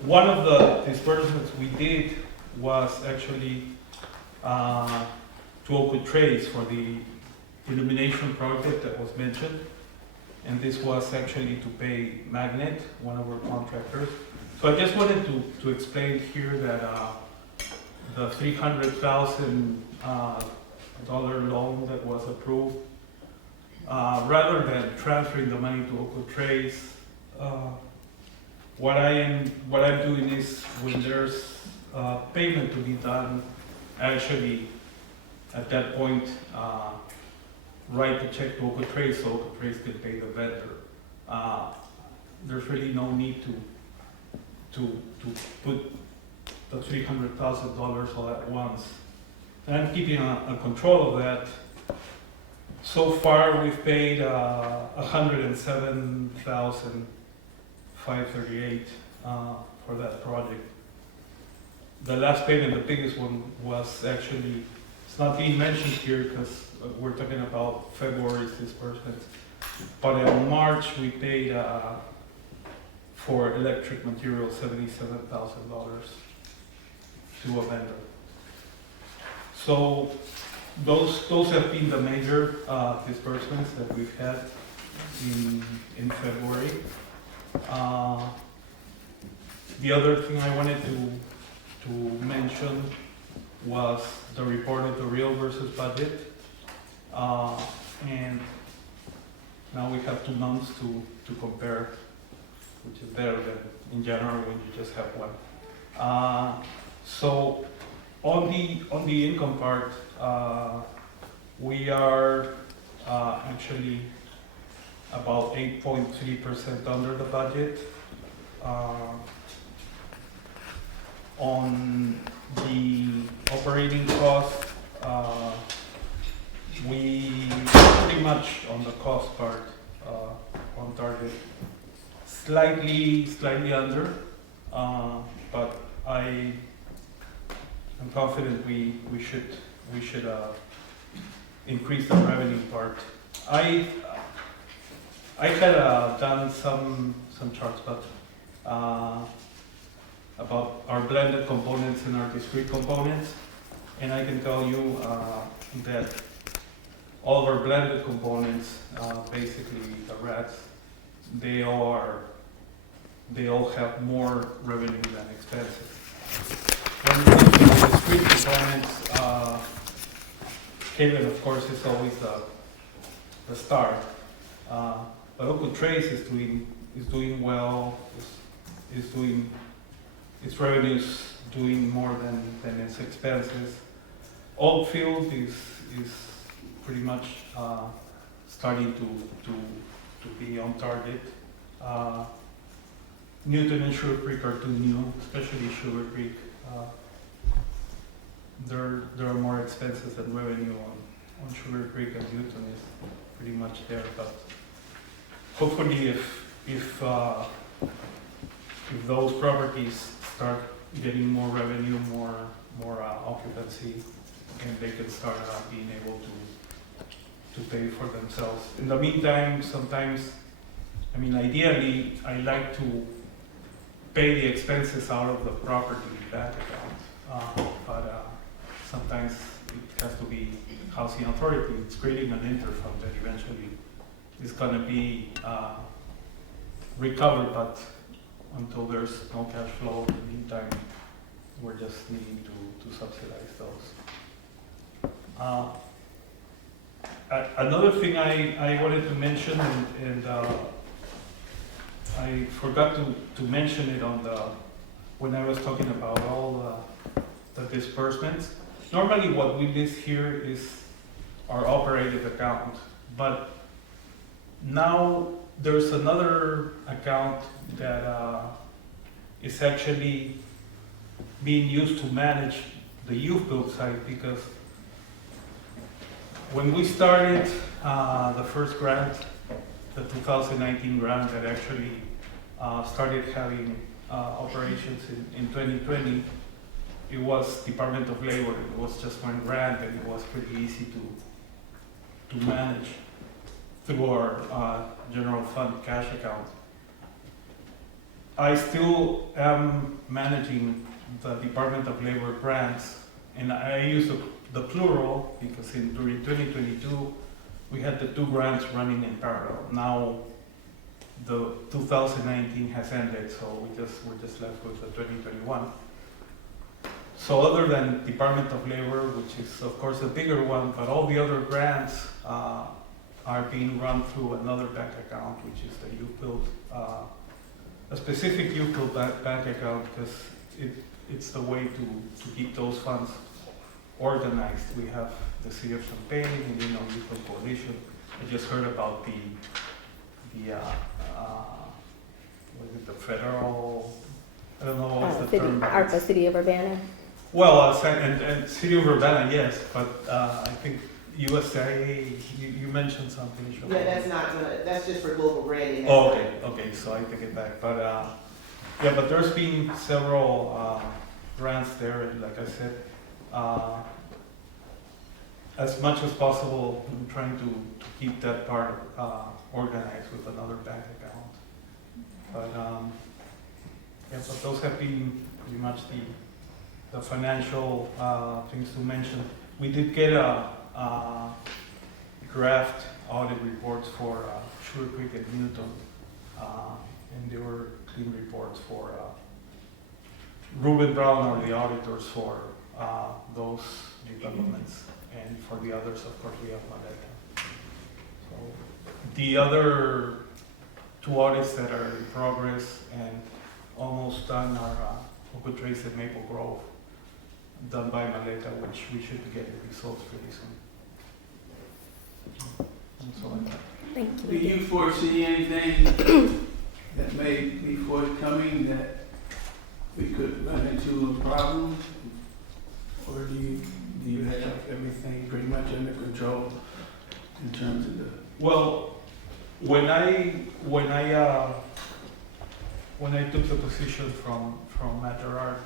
One of the disbursements we did was actually to Oakwood Trace for the illumination project that was mentioned. And this was actually to pay Magnet, one of our contractors. So I just wanted to explain here that the $300,000 loan that was approved, rather than transferring the money to Oakwood Trace, what I'm doing is when there's payment to be done, actually at that point write the check to Oakwood Trace so Oakwood Trace can pay the vendor. There's really no need to put the $300,000 all at once. And I'm keeping a control of that. So far, we've paid $107,538 for that project. The last payment, the biggest one, was actually, it's not being mentioned here because we're talking about February's disbursements. But in March, we paid for electric material $77,000 to a vendor. So those have been the major disbursements that we've had in February. The other thing I wanted to mention was the report of the real versus budget. And now we have 2 months to compare, which is better than in January when you just have one. So on the income part, we are actually about 8.3% under the budget. On the operating cost, we pretty much on the cost part on target, slightly under, but I'm confident we should increase the revenue part. I had done some charts, but about our blended components and our discrete components, and I can tell you that all of our blended components, basically the rats, they all have more revenue than expenses. When it comes to the discrete components, Kevin, of course, is always the star. But Oakwood Trace is doing well, its revenues doing more than its expenses. Oldfield is pretty much starting to be on target. Newton and Sugar Creek are too new, especially Sugar Creek. There are more expenses than revenue on Sugar Creek, and Newton is pretty much there. But hopefully, if those properties start getting more revenue, more occupancy, and they can start being able to pay for themselves. In the meantime, sometimes, ideally, I like to pay the expenses out of the property bank account, but sometimes it has to be housing authority. It's creating an interfund that eventually is going to be recovered, but until there's no cash flow in the meantime, we're just needing to subsidize those. Another thing I wanted to mention, and I forgot to mention it when I was talking about all the disbursements. Normally what we list here is our operating account, but now there's another account that is actually being used to manage the youth build site, because when we started the first grant, the 2019 grant that actually started having operations in 2020, it was Department of Labor. It was just one grant, and it was pretty easy to manage through our general fund cash account. I still am managing the Department of Labor grants, and I use the plural because during 2022 we had the 2 grants running in parallel. Now the 2019 has ended, so we're just left with the 2021. So other than Department of Labor, which is of course a bigger one, but all the other grants are being run through another bank account, which is the youth build, a specific youth build bank account, because it's the way to keep those funds organized. We have the City of Champaign and Youth Build Coalition. I just heard about the federal, I don't know what's the term. ARPA, City of Urbana. Well, and City of Urbana, yes, but I think USA, you mentioned something. Yeah, that's just for global branding. Oh, okay, so I take it back. But yeah, but there's been several grants there, and like I said, as much as possible, I'm trying to keep that part organized with another bank account. But yeah, but those have been pretty much the financial things to mention. We did get a draft audit reports for Sugar Creek and Newton, and they were clean reports for Ruben Brown, or the auditors for those developments. and for the others, of course, we have Maleta. So the other two audits that are in progress and almost done are Oak Trace and Maple Grove, done by Maleta, which we should be getting results pretty soon. And so on. Thank Do you. you foresee anything that may be forthcoming that we could run into a problem? Or do you have everything pretty much under control in terms of the? Well, when I took the position from Matt Gerard,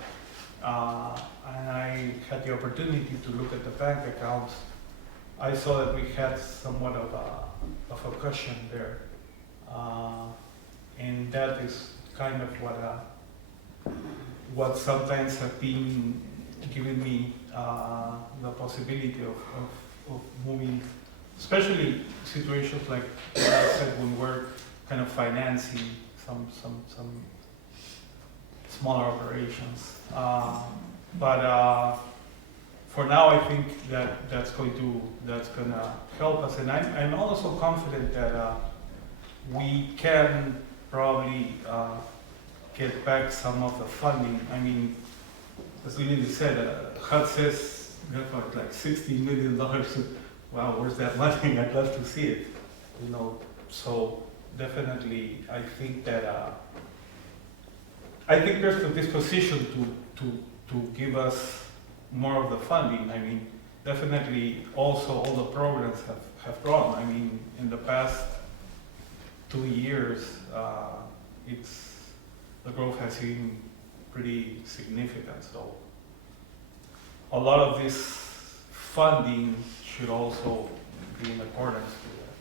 and I had the opportunity to look at the bank accounts, I saw that we had somewhat of a cushion there, and that is kind of what sometimes have been giving me the possibility of moving, especially situations like what I said when we're kind of financing some smaller operations. But for now, I think that's gonna help us, and I'm also confident that we can probably get back some of the funding. I mean, as Lily said, HUD says like $60 million. Wow, where's that money? I'd love to see it. You know, so definitely, I think that I think there's the disposition to give us more of the funding. I mean, definitely also all the programs have grown. I mean, in the past 2 years, the growth has been pretty significant. So a lot of this funding should also be in accordance with that.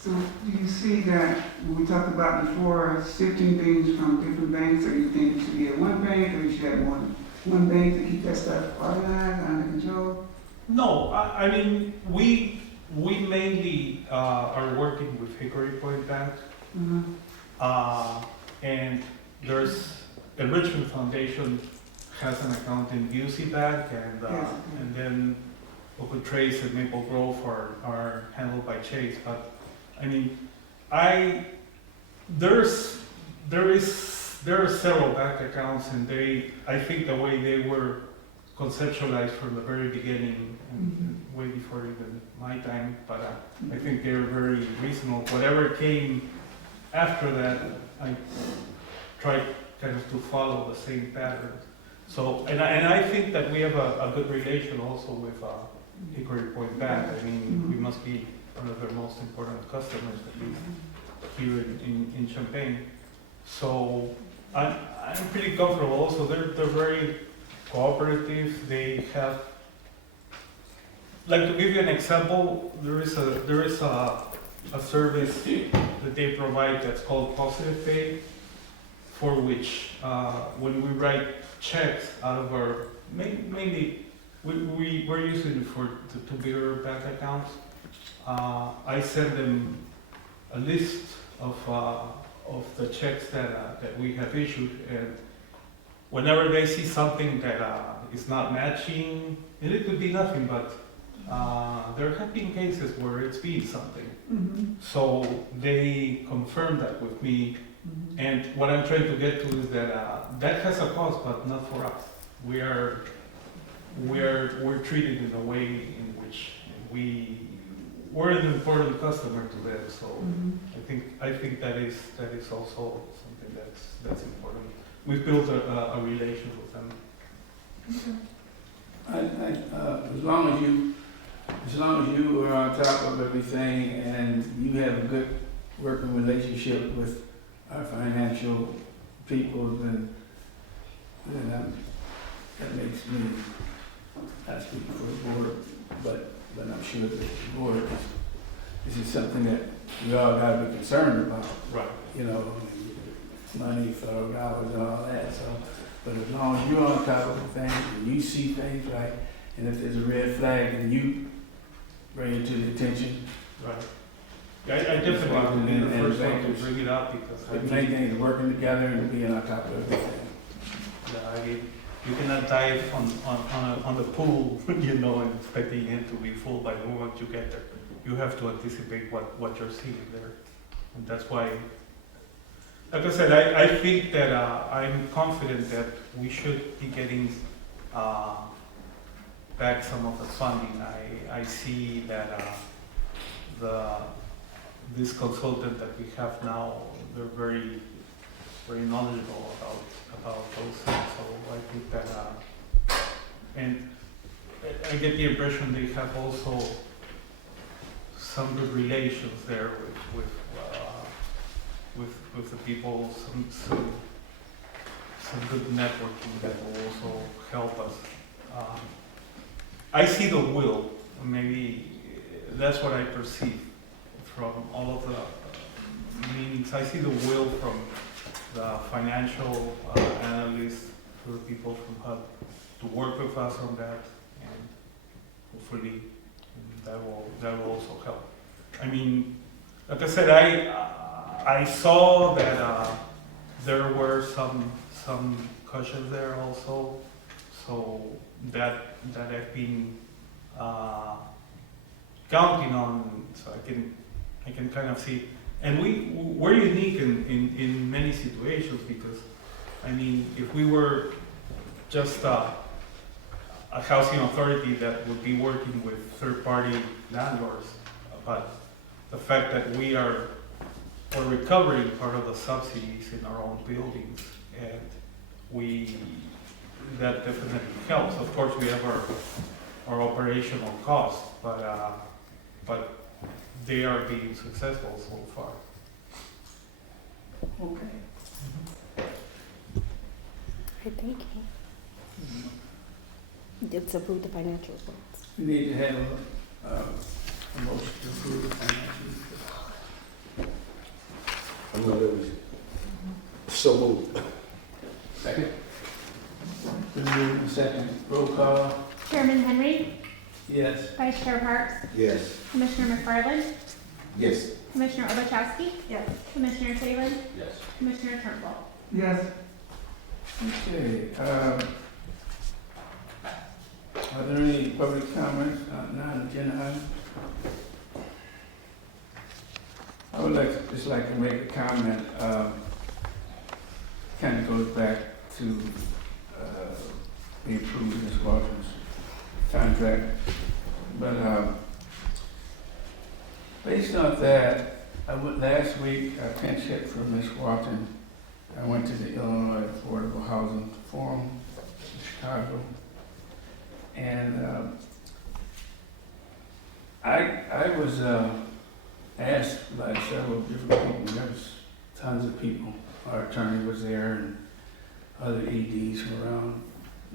So do you see that, when we talked about before, shifting things from different banks, or you think it should be at one bank, or you should have one bank to keep that stuff organized, under control? No, I mean, we mainly are working with Hickory Point Bank, and there's Enrichment Foundation has an account in BUC Bank, and then Oak Trace and Maple Grove are handled by Chase. But I mean, there are several bank accounts, and I think the way they were conceptualized from the very beginning, and way before even my time, but I think they're very reasonable. Whatever came after that, I tried kind of to follow the same pattern. So, and I think that we have a good relation also with Hickory Point Bank. I mean, we must be one of their most important customers, at least here in Champaign. So I'm pretty comfortable. Also, they're very cooperative. They have, like, to give you an example, there is a service that they provide that's called Positive Pay, for which when we write checks out of our mainly we're using it for the bigger bank accounts. I send them a list of the checks that we have issued, and whenever they see something that is not matching, and it could be nothing, but there have been cases where it's been something. So they confirm that with me, and what I'm trying to get to is that that has a cost, but not for us. We're treated in a way in which we're an important customer to them. So I think that is also something that's important. We've built a relation with them. As long as you are on top of everything and you have a good working relationship with our financial people, then that makes me, I speak for the board, but I'm sure that the board, this is something that we all gotta be concerned about. Right. You know, money, federal dollars and all that, so, but as long as you're on top of things and you see things right, and if there's a red flag and you bring it to the attention. Right. Yeah, I definitely would be the first one to bring it up, because The main thing is working together and being on top of everything. Yeah, you cannot dive on the pool, you know, and expecting it to be full by the moment you get there. You have to anticipate what you're seeing there. And that's why, like I said, I think that I'm confident that we should be getting back some of the funding. I see that this consultant that we have now, they're very knowledgeable about those things. So I think that, and I get the impression they have also some good relations there with the people, some good networking that will also help us. I see the will, maybe that's what I perceive from all of the meetings. I see the will from the financial analysts, to the people from HUD, to work with us on that, and hopefully that will also help. I mean, like I said, I saw that there were some cushions there also, so that I've been counting on, so I can kind of see. And we're unique in many situations, because, I mean, if we were just a housing authority that would be working with third-party landlords, but the fact that we are recovering part of the subsidies in our own buildings, and that definitely helps. Of course, we have our operational costs, but they are being successful so far. Okay. Okay, thank you. Let's approve the financial reports. We need to have a motion to approve the financial report. I'm gonna lose it. So moved. Second. Been moved and second. Roll call. Chairman Henry, Yes. Vice Chair Parks, Yes. Commissioner McFarland, Yes. Commissioner Obachowski, Yes. Commissioner Salem, Yes. Commissioner Turnbull. Yes. Okay, are there any public comments on non-agenda items? I would just like to make a comment, kind of goes back to the improved Ms. Walton's contract, but based on that, I went last week, I pinch hit for Ms. Walton. I went to the Illinois Affordable Housing Forum in Chicago, and I was asked by several different people. There was tons of people. Our attorney was there, and other EDs from around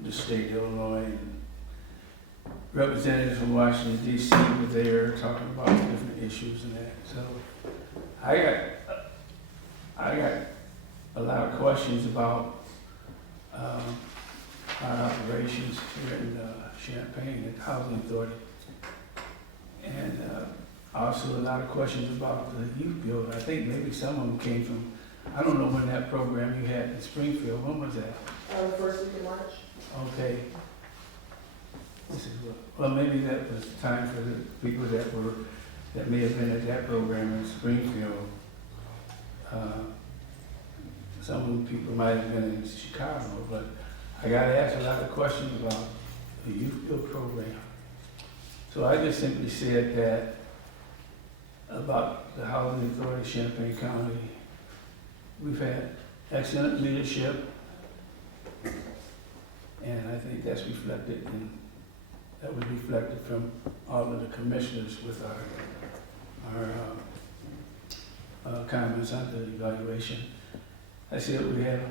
the state of Illinois, and representatives from Washington D.C. were there talking about different issues and that. So I got a lot of questions about our operations here in Champaign at the Housing Authority, and also a lot of questions about the youth build. I think maybe some of them came from, I don't know when that program you had in Springfield, when was that? First week of March. Okay. Well, maybe that was time for the people that may have been at that program in Springfield. Some of the people might have been in Chicago, but I got asked a lot of questions about the youth build program. So I just simply said that about the Housing Authority of Champaign County, we've had excellent leadership, and I think that's reflected in, that was reflected from all of the commissioners with our comments on the evaluation. I said we have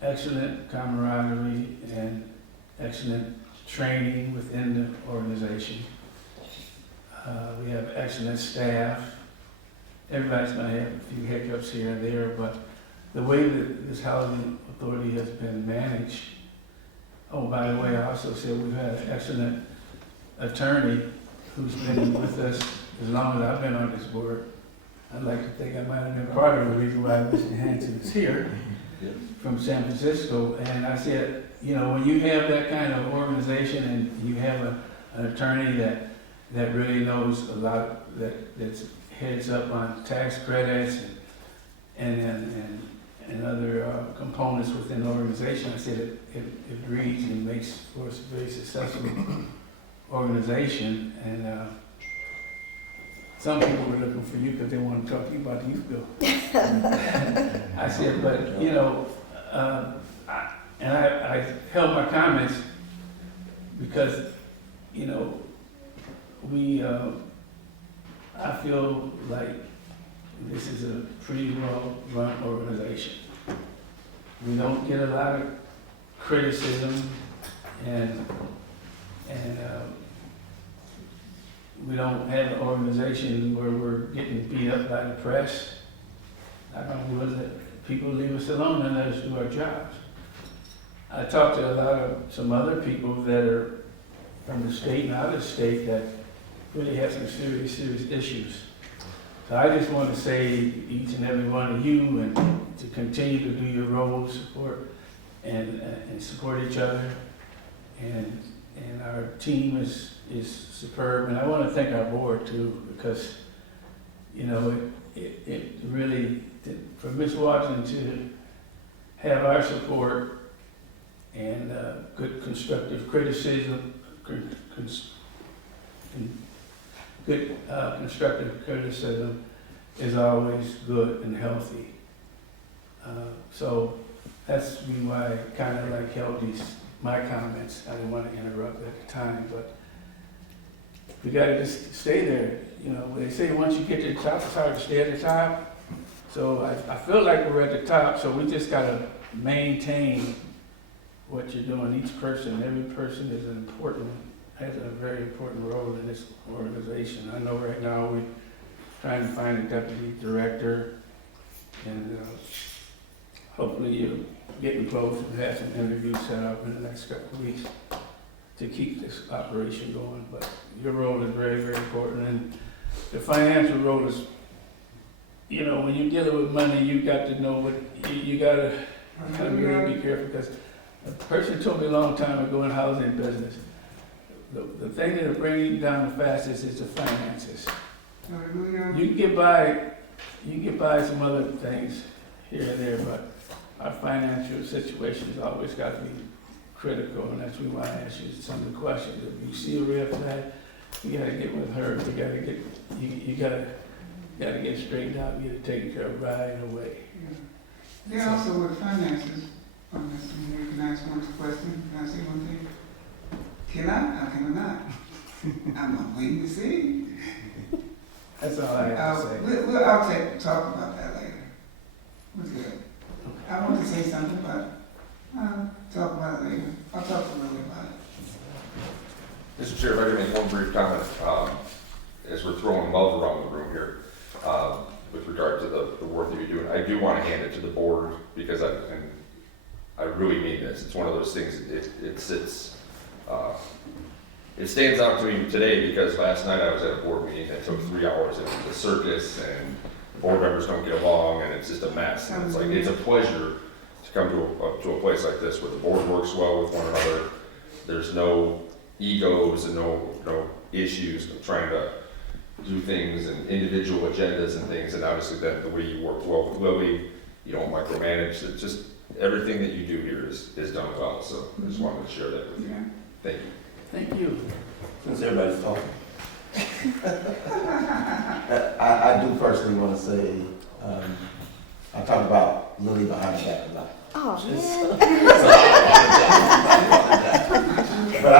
excellent camaraderie and excellent training within the organization. We have excellent staff. Everybody's going to have a few hiccups here and there, but the way that this housing authority has been managed. Oh, by the way, I also said we've had an excellent attorney who's been with us as long as I've been on this board. I'd like to think I might have been part of the reason why Mr. Hanson is here from San Francisco. And I said, you know, when you have that kind of organization and you have an attorney that really knows a lot, that's heads up on tax credits and other components within the organization, I said it reads and makes for a very successful organization. And some people were looking for you because they want to talk to you about the youth bill. I said, but you know, I held my comments because, you know, I feel like this is a pretty well-run organization. We don't get a lot of criticism, and we don't have an organization where we're getting beat up by the press. I don't know whether people leave us alone and let us do our jobs. I talked to some other people that are from the state and out of the state that really have some serious issues. So I just want to say each and every one of you and to continue to do your role, support and support each other. And our team is superb. And I want to thank our board too, because, you know, it really, for Ms. Watson to have our support and good constructive criticism, constructive criticism is always good and healthy. So that's why I kind of like held my comments. I didn't want to interrupt at the time, but we got to just stay there. You know, they say once you get to the top, it's hard to stay at the top. So I feel like we're at the top, so we just got to maintain what you're doing. Each person, every person has a very important role in this organization. I know right now we're trying to find a deputy director, and hopefully you're getting close and have some interviews set up in the next couple of weeks to keep this operation going. But your role is very, very important, and the financial role is, you know, when you're dealing with money, you got to know what you got to kind of really be careful, because a person told me a long time ago in housing business, the thing that'll bring you down the fastest is the finances. You can get by some other things here and there, but our financial situation has always got to be critical, and that's why I asked you some of the questions. If you see a red flag, you gotta get with her. You gotta get straightened out, get it taken care of right away. Yeah, also with finances, Mr. Mayor, can I ask one question? Can I say one thing? Can I? How can I not? I'm waiting to see. That's all I have to say. I'll talk about that later. We're good. I want to say something, but talk about it later. I'll talk to Lily about it. Mr. Chair, if I could make one brief comment, as we're throwing love around the room here, with regard to the work that you're doing. I do want to hand it to the board, because I really mean this. It's one of those things, it stands out to me today because last night I was at a board meeting that took 3 hours. It was a circus, and board members don't get along, and it's just a mess. And it's like, it's a pleasure to come to a place like this where the board works well with one another. There's no egos and no issues of trying to do things and individual agendas and things. And obviously then the way you work well with Lily, you don't micromanage. It's just everything that you do here is done well. So I just wanted to share that with you. Thank you. Thank you. Since everybody's talking. I do personally want to say, I talk about Lily behind the back a lot. Oh, man. But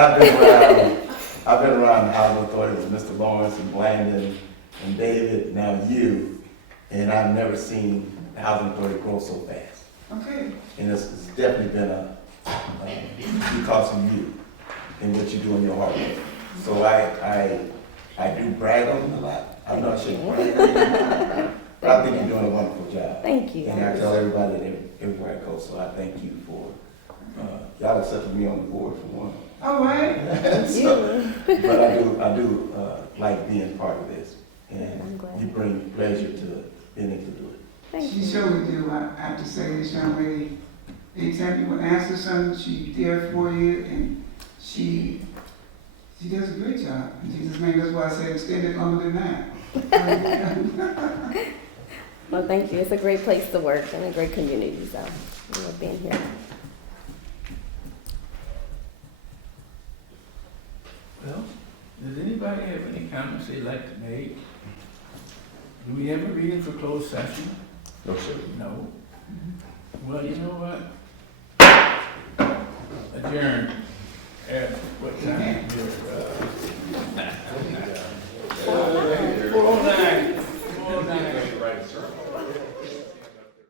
I've been around the housing authority with Mr. Lawrence and Blandon and David, now you, and I've never seen the housing authority grow so fast. Okay. And it's definitely been because of you and what you do in your hard work. So I do brag on you a lot. I'm not sure brag, but I think you're doing a wonderful job. Thank you. And I tell everybody that everywhere I go, so I thank you for, y'all accepted me on the board for one. All right. But I do like being part of this, and you bring pleasure to being able to do it. She surely do. I have to say, this young lady anytime you want to answer something, she's there for you, and she does a great job. In Jesus' name, that's why I said extend it longer than that. Well, thank you. It's a great place to work and a great community, so I love being here. Well, does anybody have any comments they'd like to make? Do we have a reading for closed session? No, sir. No. Well, you know what? Adjourn. At what time? 4:09. 4:09.